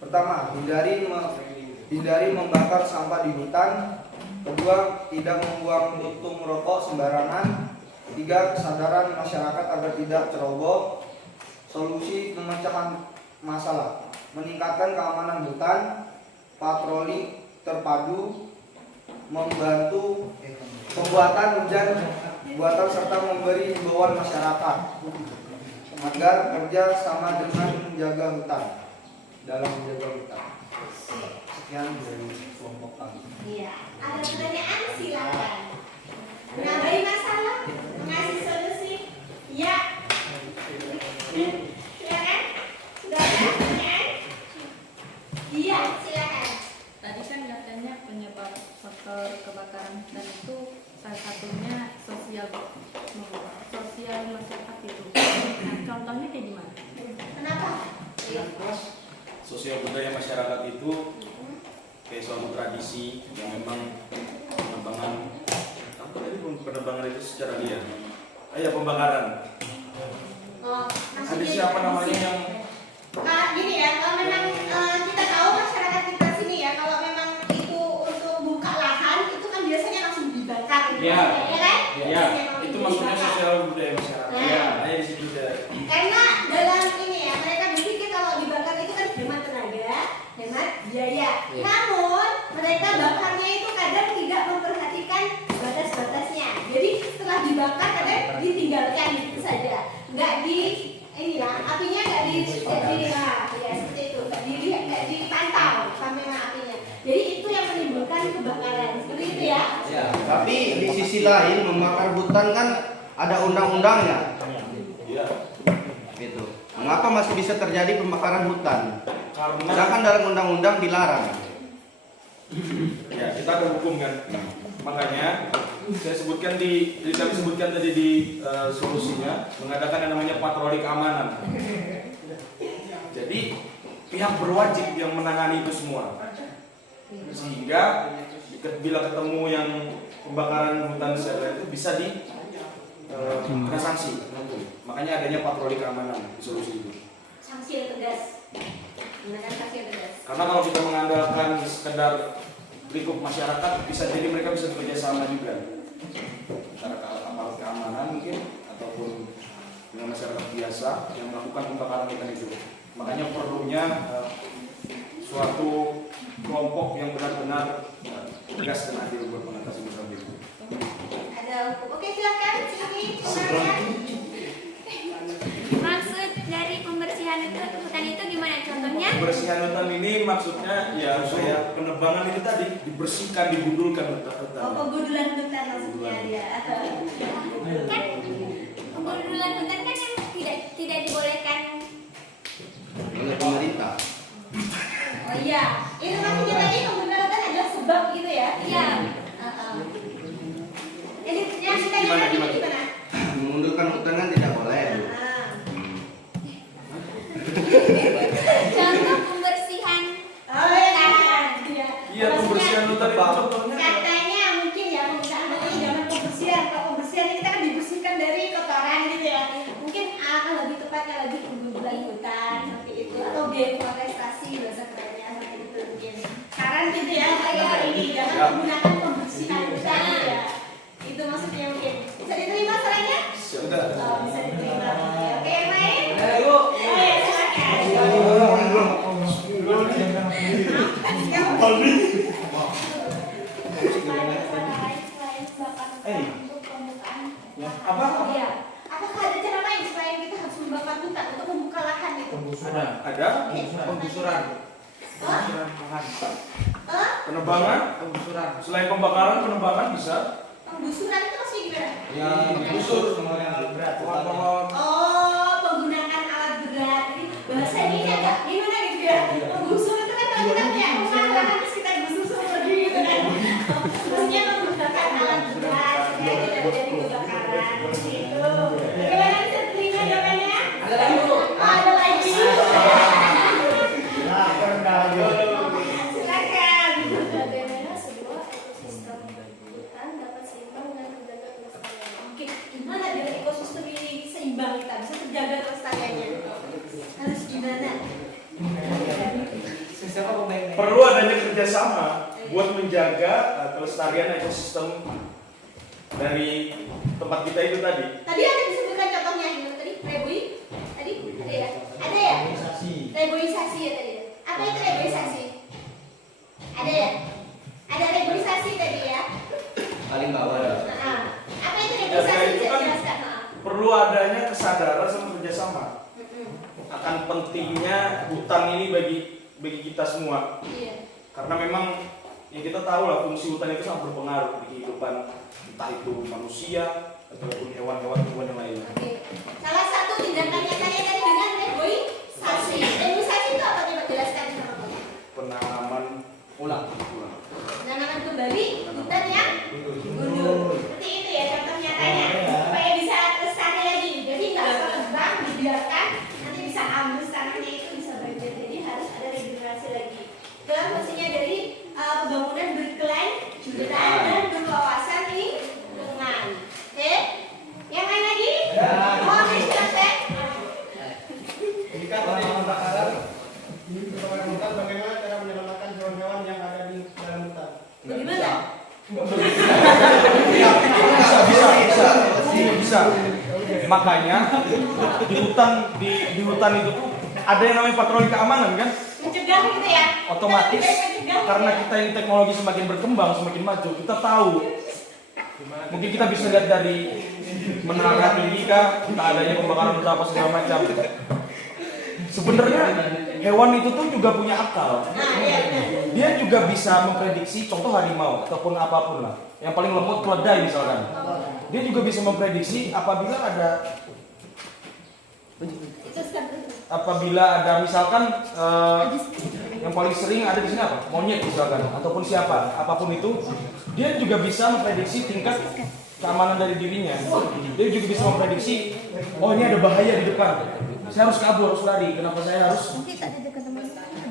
Pertama, hindari membakar sampah di hutan. Kedua, tidak membuang puntung rokok sembarangan. 3, kesadaran masyarakat agar tidak ceroboh. Solusi pemecahan masalah: meningkatkan keamanan hutan, patroli terpadu, membantu pembuatan hujan buatan serta memberi himbauan masyarakat agar kerja sama dengan menjaga hutan dalam menjaga hutan. Sekian dari kelompok kami. Iya. Ada pertanyaan silakan. Menambahi masalah, mengasih solusi. Ya. Silakan. Sudah ada pertanyaan? Iya, silakan. Tadi kan katanya penyebab faktor kebakaran hutan itu salah satunya sosial masyarakat itu. Nah, contohnya kayak gimana? Kenapa? Sosial budaya masyarakat itu kayak suatu tradisi yang memang penebangan itu secara liar. Pembakaran. Oh, Ada siapa namanya yang gini ya, kalau memang kita tahu masyarakat kita sini ya, kalau memang itu untuk buka lahan itu kan biasanya langsung dibakar gitu. Iya. Ya kan? Iya, Biasanya memang itu maksudnya dibakar. sosial budaya masyarakat. Nah. Iya, hanya di situ deh. Karena dalam ini ya, mereka berpikir kalau dibakar itu kan hemat tenaga, hemat biaya. Namun mereka bakarnya itu kadang tidak memperhatikan batas-batasnya. Jadi setelah dibakar kadang ditinggalkan gitu saja, nggak di inilah apinya nggak di ya seperti itu, nggak dipantau sampai apinya. Jadi itu yang menimbulkan kebakaran seperti itu ya. Ya, tapi di sisi lain membakar hutan kan ada undang-undangnya. Iya. Gitu. Mengapa masih bisa terjadi pembakaran hutan? Karena Sedangkan dalam undang-undang dilarang. ya kita ada hukum kan. Makanya saya sebutkan kami sebutkan tadi di solusinya mengadakan yang namanya patroli keamanan. Jadi pihak berwajib yang menangani itu semua. Sehingga bila ketemu yang pembakaran hutan secara itu bisa kena sanksi. Makanya adanya patroli keamanan di solusi itu. Sanksi yang tegas. Gunakan sanksi yang tegas. Karena kalau kita mengandalkan sekedar lingkup masyarakat, bisa jadi mereka bisa bekerja sama juga antara aparat keamanan mungkin ataupun dengan masyarakat biasa yang melakukan pembakaran hutan itu. Makanya perlunya suatu kelompok yang benar-benar tegas dan adil buat mengatasi masalah itu. Ada hukum. Oke, silakan. Ini sebenarnya. Maksud dari pembersihan hutan itu gimana contohnya? Pembersihan hutan ini maksudnya ya supaya penebangan itu tadi dibersihkan, digundulkan hutan. Oh, penggundulan hutan maksudnya dia. Kan penggundulan hutan kan yang tidak dibolehkan. Oleh pemerintah. Oh iya, itu maksudnya tadi penggundulan hutan adalah sebab gitu ya? Iya. Jadi yang kita gimana? Mengundurkan hutan kan tidak boleh. Contoh pembersihan hutan. Iya, pembersihan hutan itu contohnya. Katanya mungkin ya pembersihan hutan zaman pembersihan. Kalau pembersihan ini kita kan dibersihkan dari kotoran gitu ya. Mungkin akan lebih tepatnya lagi penggundulan hutan seperti itu atau deforestasi bahasa kerennya seperti itu mungkin. Saran gitu ya, kayak ini jangan menggunakan pembersihan hutan gitu ya. Itu maksudnya mungkin. Bisa diterima sarannya? Sudah. Oh, bisa diterima. Oke, yang lain? Ayo. Oh ya, silakan. Apa? Iya. Apakah ada cara lain selain kita harus membakar hutan untuk membuka lahan itu? Ada Penggusuran. penebangan, selain pembakaran, penebangan bisa. Penggusuran itu maksudnya gimana? Ya, menggusur berat. Oh, penggunaan alat berat. Jadi bahasa ini agak gimana gitu ya? Penggusur itu kan kalau kita punya rumah lahan terus kita gusur seperti gitu kan? Maksudnya menggunakan alat berat supaya tidak terjadi kebakaran gitu. Gimana bisa terima jawabannya? Ada lagi Bu? Ada lagi. Silakan. Bagaimana sebuah ekosistem hutan dapat seimbang dengan menjaga kelestarian? Oke, gimana biar ekosistem ini seimbang kita bisa terjaga kelestariannya? Harus gimana? Perlu adanya kerjasama buat menjaga kelestarian ekosistem dari tempat kita itu tadi. Tadi ada disebutkan contohnya gimana tadi? Rebui? Tadi ada ya? Ada ya? Reboisasi ya tadi. Apa itu reboisasi? Ada ya? Ada reboisasi tadi ya? Paling bawah. Apa itu reboisasi? adanya kesadaran sama kerjasama akan pentingnya hutan ini bagi kita semua. Iya. Karena memang ya kita tahu lah fungsi hutan itu sangat berpengaruh di kehidupan entah itu manusia ataupun hewan-hewan yang lainnya. Oke. Salah satu tindakan nyatanya tadi dengan reboisasi. Reboisasi itu apa coba jelaskan sama kamu? Penanaman ulang. Penanaman kembali hutan yang gundul. Seperti itu ya contoh nyatanya. Supaya bisa lestari lagi. Jadi nggak asal tebang dibiarkan nanti bisa ambles tanahnya itu bisa banjir. Jadi harus ada regenerasi lagi. Itulah fungsinya dari pembangunan berkelanjutan dan berwawasan lingkungan. Oke? Yang lain lagi? Oh, selesai. Ini kan pembakaran. Ini kebakaran hutan bagaimana cara menyelamatkan hewan-hewan yang ada di dalam hutan? Bagaimana? Bisa. Makanya di hutan itu tuh ada yang namanya patroli keamanan kan? Mencegah gitu ya? Otomatis Mencegah, karena ya? kita ini teknologi semakin berkembang, semakin maju, kita tahu. Mungkin kita bisa lihat dari menerangkan logika, kita adanya pembakaran hutan apa segala macam. Sebenarnya hewan itu tuh juga punya akal. Dia juga bisa memprediksi, contoh harimau ataupun apapun lah. Yang paling lembut keledai misalkan. Dia juga bisa memprediksi apabila ada misalkan yang paling sering ada di sini apa? Monyet misalkan ataupun siapa, apapun itu, dia juga bisa memprediksi tingkat keamanan dari dirinya. Dia juga bisa memprediksi, oh ini ada bahaya di depan. Saya harus kabur, harus lari. Kenapa saya harus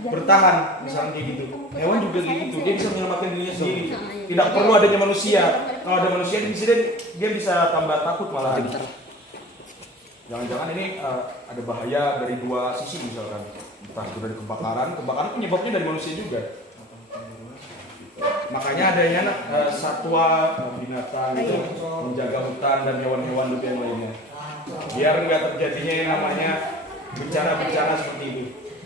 bertahan? Misalnya kayak gitu. Hewan juga gitu. Dia bisa menyelamatkan dirinya sendiri. Tidak perlu adanya manusia. Kalau ada manusia di sini, dia bisa tambah takut malahan. Jangan-jangan ini ada bahaya dari dua sisi misalkan. Entah itu dari kebakaran penyebabnya dari manusia juga. Makanya adanya satwa binatang itu menjaga hutan dan hewan-hewan yang lainnya. Biar nggak terjadinya yang namanya bencana-bencana seperti itu.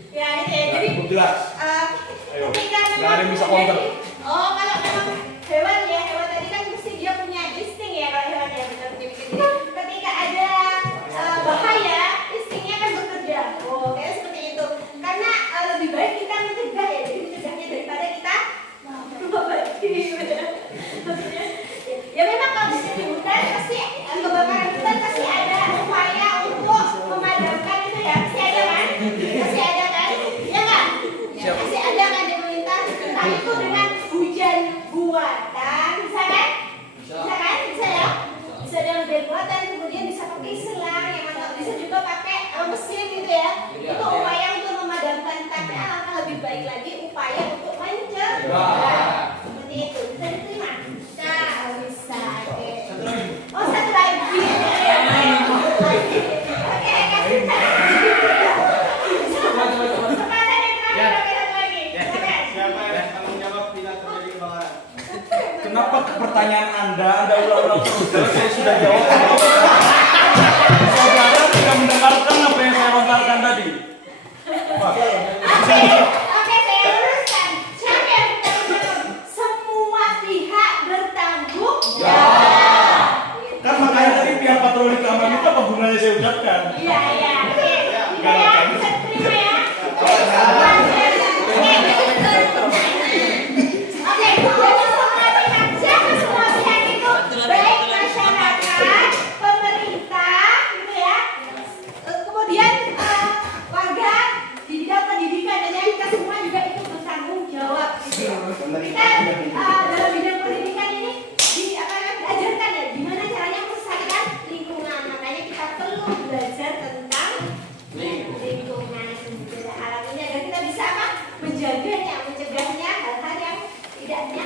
Ya, gitu ya. Jadi jelas. Ayo. Nggak ada yang bisa counter. Oh, kalau memang hewan tadi kan mesti dia punya insting ya kalau hewan ya benar jadi ketika ada bahaya, instingnya kan bekerja. Oh, kayak seperti itu. Karena lebih baik kita mencegah ya, jadi mencegahnya daripada kita mengobati. Maksudnya, ya memang kalau di hutan pasti kebakaran hutan pasti ada upaya untuk memadamkan itu ya, pasti ada kan? Pasti ada kan? Ya kan? Pasti ada kan di pemerintah. Entah itu dengan hujan buatan, bisa kan? Bisa kan? Bisa ya? Bisa dengan hujan buatan, kemudian bisa pakai selang yang mana bisa juga pakai mesin gitu ya. Itu upaya untuk memadamkan, tapi alangkah lebih baik lagi upaya untuk mencegah. Seperti itu. Bisa diterima? Bisa. Oke. Oh, satu lagi. Oke, kasih kesempatan yang terakhir, satu lagi. Siapa yang tanggung jawab bila terjadi kebakaran? Kenapa pertanyaan Anda ulang-ulang terus? Saya sudah jawab. Saudara tidak mendengarkan apa yang saya lontarkan tadi. Oke, saya luruskan. Siapa yang bertanggung jawab? Semua pihak bertanggung jawab. Kan makanya tadi pihak patroli keamanan itu apa gunanya saya ucapkan? Iya. Oke. Bisa ya? Bisa diterima ya? Oke, jadi semua pihak itu baik masyarakat, pemerintah, gitu ya. Kemudian warga di bidang pendidikan dan kita semua juga ikut bertanggung jawab. Gitu. Kita dalam bidang pendidikan ini diajarkan ya gimana caranya melestarikan lingkungan. Makanya kita perlu belajar tentang lingkungan sumber alam ini agar kita bisa menjaganya, mencegahnya hal-hal yang tidaknya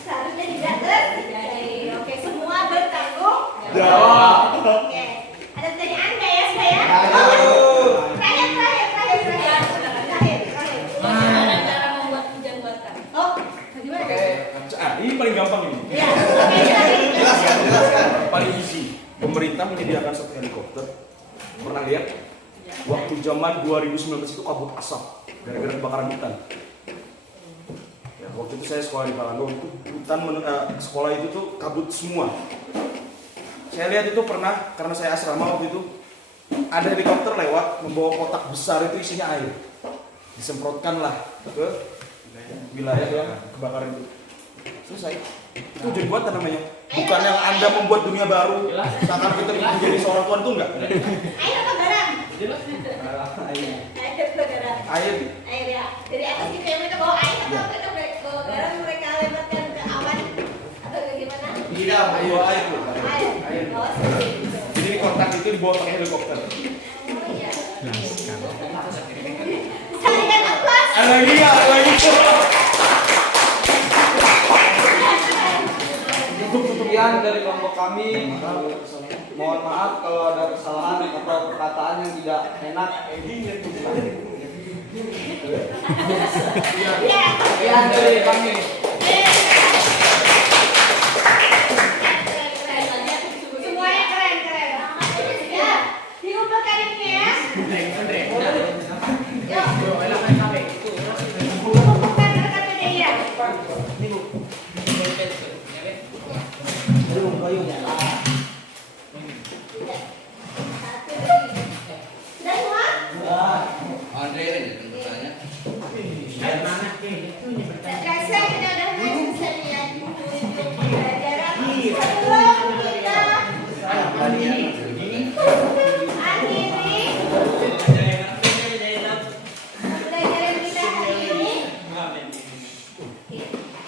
seharusnya tidak terjadi. Oke, semua bertanggung jawab. Oke, ada pertanyaan nggak ya saya? Terakhir. Bagaimana cara membuat hujan buatan? Oh, bagaimana? Ini paling gampang ini. Ya, oke, Jelaskan. Paling easy. Pemerintah menyediakan satu helikopter. Pernah lihat? Waktu zaman 2019 itu kabut asap gara-gara kebakaran hutan. Ya, waktu itu saya sekolah di Palanggo, itu hutan sekolah itu tuh kabut semua. Saya lihat itu pernah, karena saya asrama waktu itu, ada helikopter lewat membawa kotak besar itu isinya air. Disemprotkanlah ke wilayah yang kebakaran itu. Selesai. Itu jadi buatan namanya. Bukan yang Anda membuat dunia baru. Seakan kita menjadi seorang Tuhan itu enggak. Air apa garam? Air. Air apa garam? Air. Air ya. Dari atas gitu ya mereka bawa air atau mereka bawa garam mereka lemparkan ke awan atau bagaimana? Tidak, air tuh. Air. Air. Oh, seperti itu. Jadi kotak itu dibawa pakai helikopter. Oh iya. Salingan aplaus. Lagi. Sekian dari kelompok kami. Mohon maaf kalau ada kesalahan atau perkataan yang tidak enak. Sekian dari kami. Semuanya keren. Ya, dikumpulkan ini ya. Yuk. Kumpulkan rekan PDI ya. Sudah semua? Andre ini tentunya. Rasa kita udah selesai ya untuk pembelajaran sebelum kita akhiri pembelajaran kita hari ini.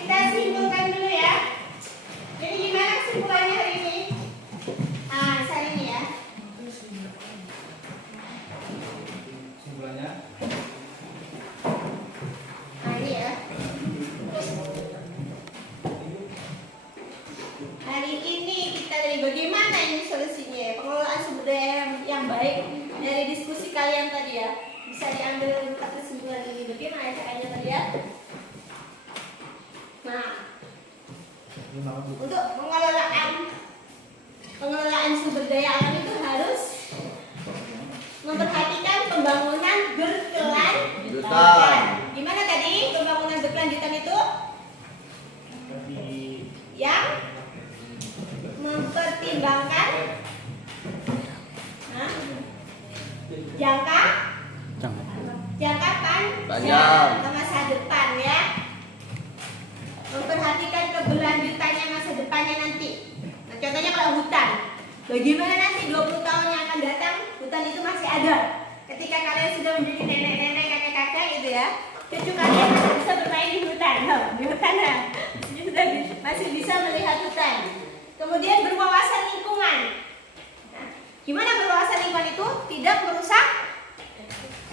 Kita simpulkan dulu ya. Jadi gimana kesimpulannya hari ini? Ah, misalnya ini ya. Simpulannya. Nah, ini ya. Hari ini kita dari bagaimana ini solusinya? Pengelolaan sumber daya yang baik dari diskusi kalian tadi ya. Bisa diambil beberapa kesimpulan ini. Bagaimana caranya tadi ya? Nah, untuk pengelolaan sumber daya alam itu harus memperhatikan pembangunan berkelanjutan. Gimana tadi pembangunan berkelanjutan itu? Yang mempertimbangkan jangka panjang ke masa depan ya. Memperhatikan keberlanjutannya masa depannya nanti. Nah, contohnya kalau hutan, bagaimana nanti 20 tahun yang akan datang hutan itu masih ada. Ketika kalian sudah menjadi nenek-nenek, kakek-kakek gitu ya, cucu kalian masih bisa bermain di hutan. Di hutan ya, masih bisa melihat hutan. Kemudian berwawasan lingkungan. Nah, gimana berwawasan lingkungan itu? Tidak merusak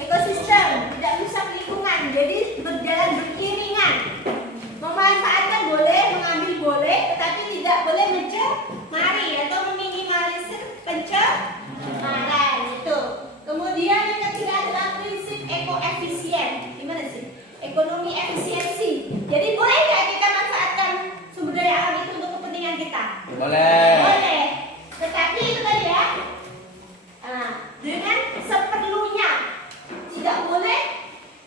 ekosistem, tidak merusak lingkungan. Jadi berjalan beriringan. Memanfaatkan boleh, mengambil boleh, tetapi tidak boleh mencemari atau meminimalisir pencemaran itu. Kemudian yang ketiga adalah prinsip ekoefisien. Gimana sih? Ekonomi efisiensi. Jadi boleh nggak kita manfaatkan sumber daya alam itu untuk kepentingan kita? Boleh. Boleh. Tetapi itu tadi ya, dengan seperlunya. Tidak boleh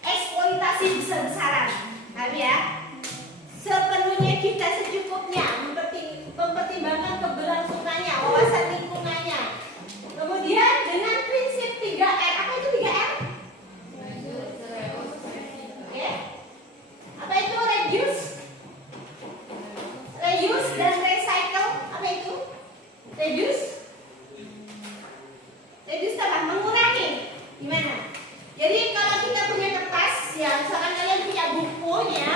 eksploitasi besar-besaran. Tapi ya, sepenuhnya kita secukupnya mempertimbangkan keberlangsungannya, wawasan lingkungannya. Kemudian dengan prinsip 3R. Apa itu 3R? Oke. Apa itu reduce? Reuse dan recycle. Apa itu? Reduce? Reduce apa? Mengurangi. Gimana? Jadi kalau kita punya kertas, ya misalkan kalian punya bukunya,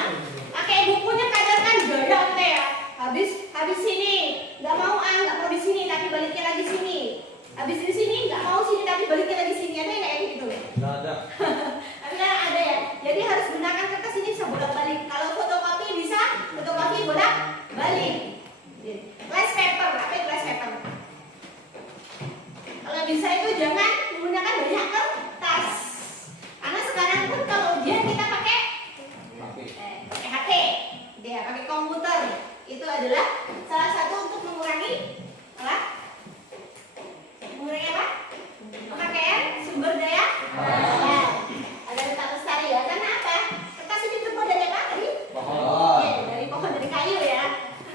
pakai bukunya kadang kan gaya teh ya. Habis sini, nggak mau nggak mau di sini tapi baliknya lagi sini. Habis di sini nggak mau sini tapi baliknya lagi sini. Ada nggak yang gitu? Nggak ada. Tapi kan ada ya. Jadi harus gunakan kertas ini bisa bolak-balik. Kalau fotokopi bisa fotokopi bolak-balik. Glass paper, apa itu glass paper? Kalau bisa itu jangan menggunakan banyak kertas. Karena sekarang pun kalau ujian kita pakai HP, dia pakai komputer. Itu adalah salah satu untuk mengurangi apa? Mengurangi apa? Pemakaian sumber daya agar tetap lestari ya. Karena apa? Kertas ini terbuat dari apa tadi? Pohon. Dari pohon, dari kayu ya.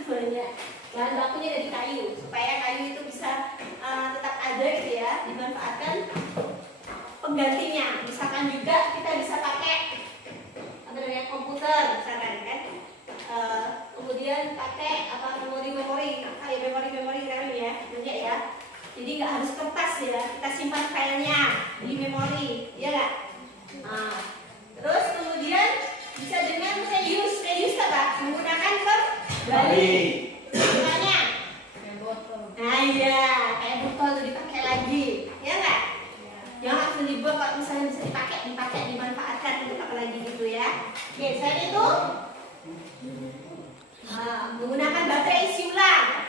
Banyak. Bahan bakunya dari kayu supaya kayu itu bisa dimanfaatkan penggantinya. Misalkan juga kita bisa pakai apa namanya komputer, misalkan kan. Kemudian pakai apa memori kan ya, banyak ya. Jadi nggak harus kertas ya, kita simpan filenya di memori, ya nggak? Nah, terus kemudian bisa dengan reuse apa? Menggunakan kembali. Misalnya, nah iya, kayak botol itu dipakai lagi, ya nggak? Yang langsung dibuat, kalau misalnya bisa dipakai, dimanfaatkan untuk apa lagi gitu ya. Oke, selain itu menggunakan baterai isi ulang,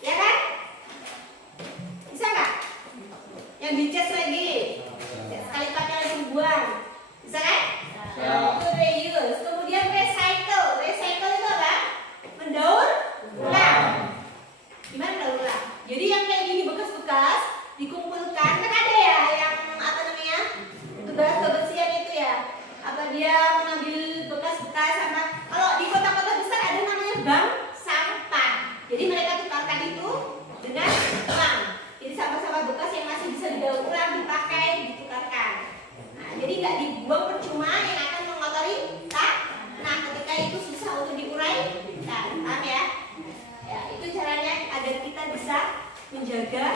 ya kan? Bisa nggak? Yang dicas lagi, sekali pakai langsung buang, bisa kan? Itu reuse. Kemudian recycle itu apa? Mendaur ulang. Gimana mendaur ulang? Jadi yang kayak gini bekas-bekas dikumpulkan, kan ada ya yang apa namanya tugas kebersihan itu ya. Apa dia mengambil bekas-bekas sama, kalau di kota-kota besar ada namanya bank sampah. Jadi mereka tukarkan itu dengan uang. Jadi sampah-sampah bekas yang masih bisa didaur ulang, dipakai, ditukarkan. Nah, jadi nggak dibuang percuma yang akan mengotori tanah ketika itu susah untuk diurai. Nah, paham ya? Ya, itu caranya agar kita bisa menjaga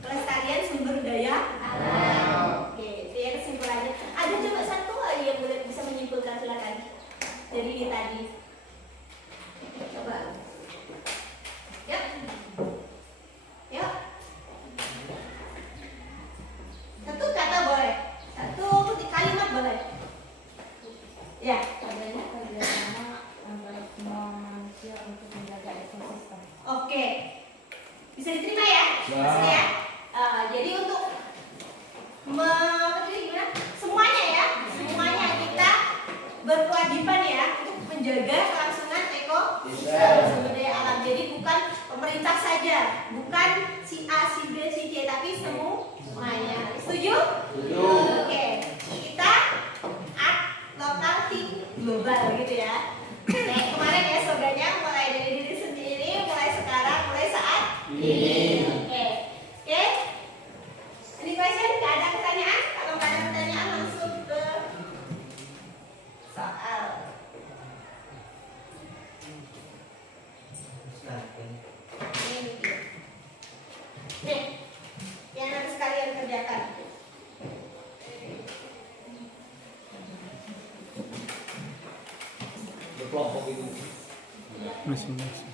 kelestarian sumber daya alam. Oke, itu ya kesimpulannya. Ada coba satu lagi yang boleh bisa menyimpulkan, silakan. Jadi ini tadi. Coba. Yuk. Yuk. Satu kata boleh. Satu kalimat boleh. Ya. Adanya kerjasama antara semua manusia untuk menjaga ekosistem. Oke. Bisa diterima ya? Bisa ya? Jadi untuk semuanya ya, semuanya kita berkewajiban ya untuk menjaga kelangsungan sumber daya alam. Jadi bukan pemerintah saja, bukan si A, si B, si C, tapi semuanya. Setuju? Setuju. Oke. Kita act lokal, think global gitu ya. Kayak kemarin ya slogannya, mulai dari diri sendiri, mulai sekarang, mulai saat ini. Oke. Oke. Any question? Gak ada pertanyaan? Kalau gak ada pertanyaan langsung ke soal. Nih, yang nanti sekalian kerjakan. Berkelompok itu. Masing-masing.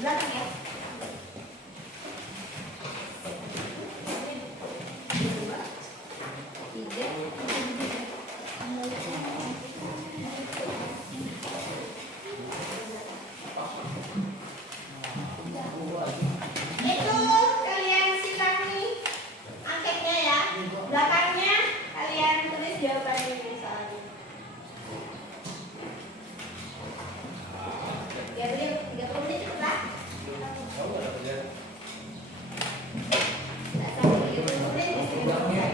Belakang ya. Itu kalian simak nih angketnya ya. Belakangnya kalian tulis jawabannya nih soalnya. Ya, 30 menit cukup lah. Nggak sampai 30 menit di sini selesai.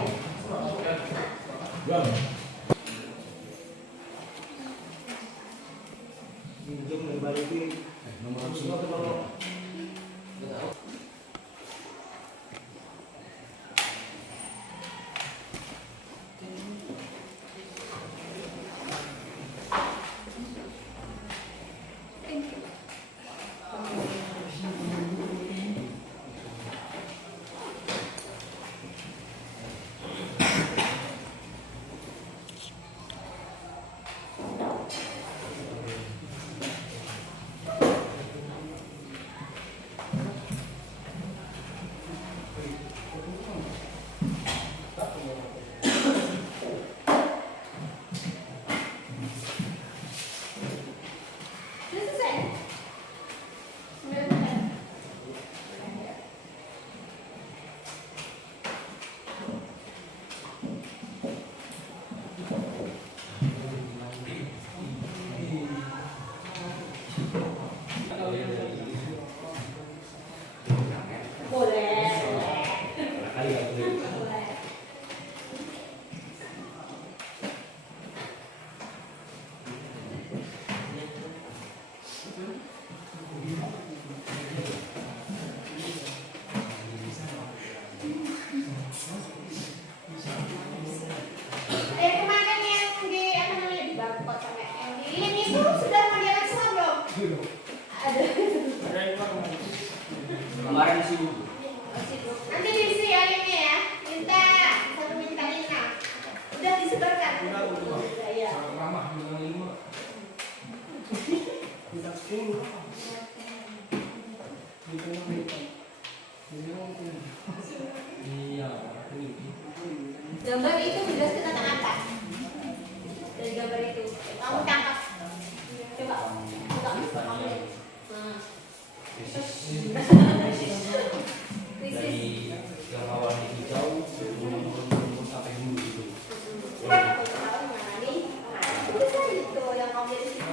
Kemarin yang di apa namanya di Bangkok sama yang di ini itu sudah modern semua belum? Ada. Kemarin sibuk. Nanti diisi ya ini ya. Minta satu minta Nina. Udah disebarkan. Iya. Iya. Gambar itu menjelaskan tentang apa? Dari gambar itu, kamu tangkap. Coba, kamu lihat. Nah. Dari yang awalnya hijau turun sampai bulu gitu. Itu yang kamu lihat di situ.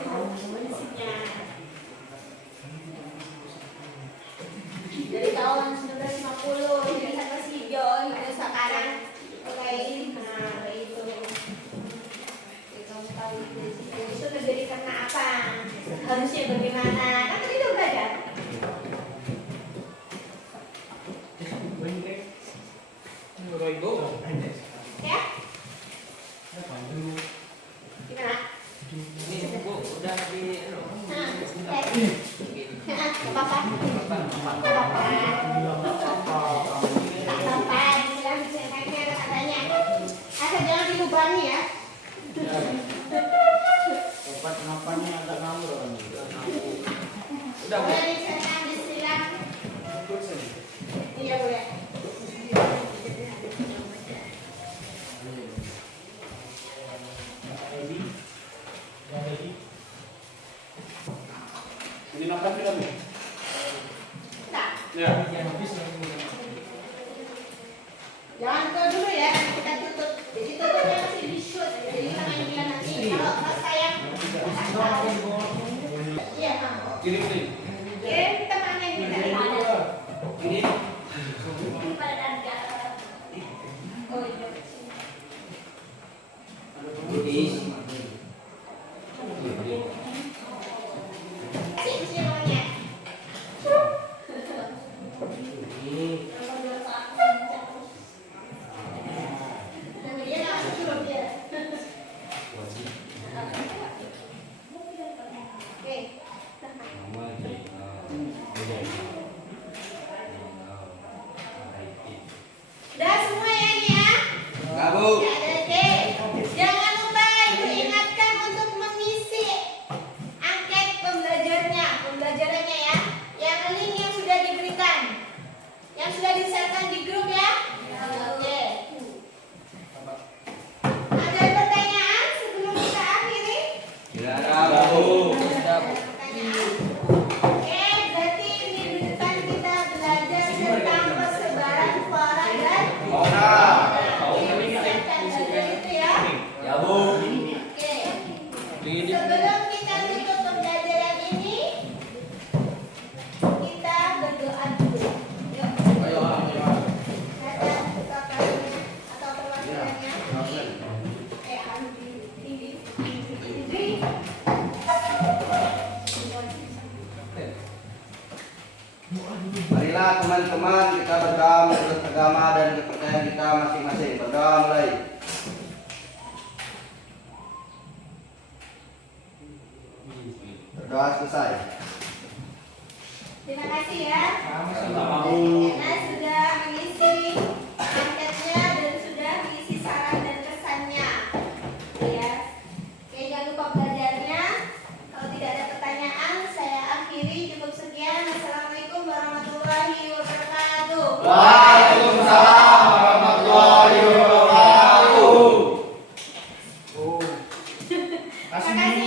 Dari tahun 1950 jadi sampai hijau itu sekarang kayak nah itu kamu tahu itu terjadi karena apa, harusnya bagaimana, kan tadi udah belajar. Ya gimana? Ini Bu udah di Apa-apa? Asal jangan dilubangi ya. Tempat kenapanya agak ngawur kan? udah Bu. Boleh diserahkan disilang. Iya boleh. Ini makan film ya? Nah, Ya. jangan ke dulu ya, kita tutup. Jadi tutupnya masih di shoot. Jadi kita main bilang nanti. Kalau pas saya iya, Kang. Kirim nih. Kirim kita main kita. Ini Oh iya. Sih, maunya. Dia langsung suruh dia. Oke. Udah semua ya ini ya? Enggak, Bu. Ya, oke. Jangan lupa diingatkan untuk mengisi angket pembelajarannya ya. Yang link yang sudah diberikan, yang sudah di-share-kan di grup ya. Oke. Ada pertanyaan sebelum kita akhiri? tidak ada Bu. Tidak Bu. Pertanyaan? Oke, berarti minggu depan kita belajar tentang persebaran flora dan Fauna. siapkan belajar itu ya. Ya Bu. Oke. Sebelum kita tutup pembelajaran ini, kita berdoa dulu. Yuk. Kata kakaknya atau perwakilannya. Indri. Marilah teman-teman kita berdoa menurut agama dan kepercayaan kita masing-masing. Berdoa mulai. Berdoa selesai. Terima kasih ya. Sama-sama. Karena sudah mengisi anketnya dan sudah mengisi saran dan kesannya. Ya. Oke, jangan lupa belajarnya. Kalau tidak ada pertanyaan, saya akhiri cukup sekian. Assalamualaikum warahmatullahi wabarakatuh. Waalaikumsalam warahmatullahi wabarakatuh. Terima kasih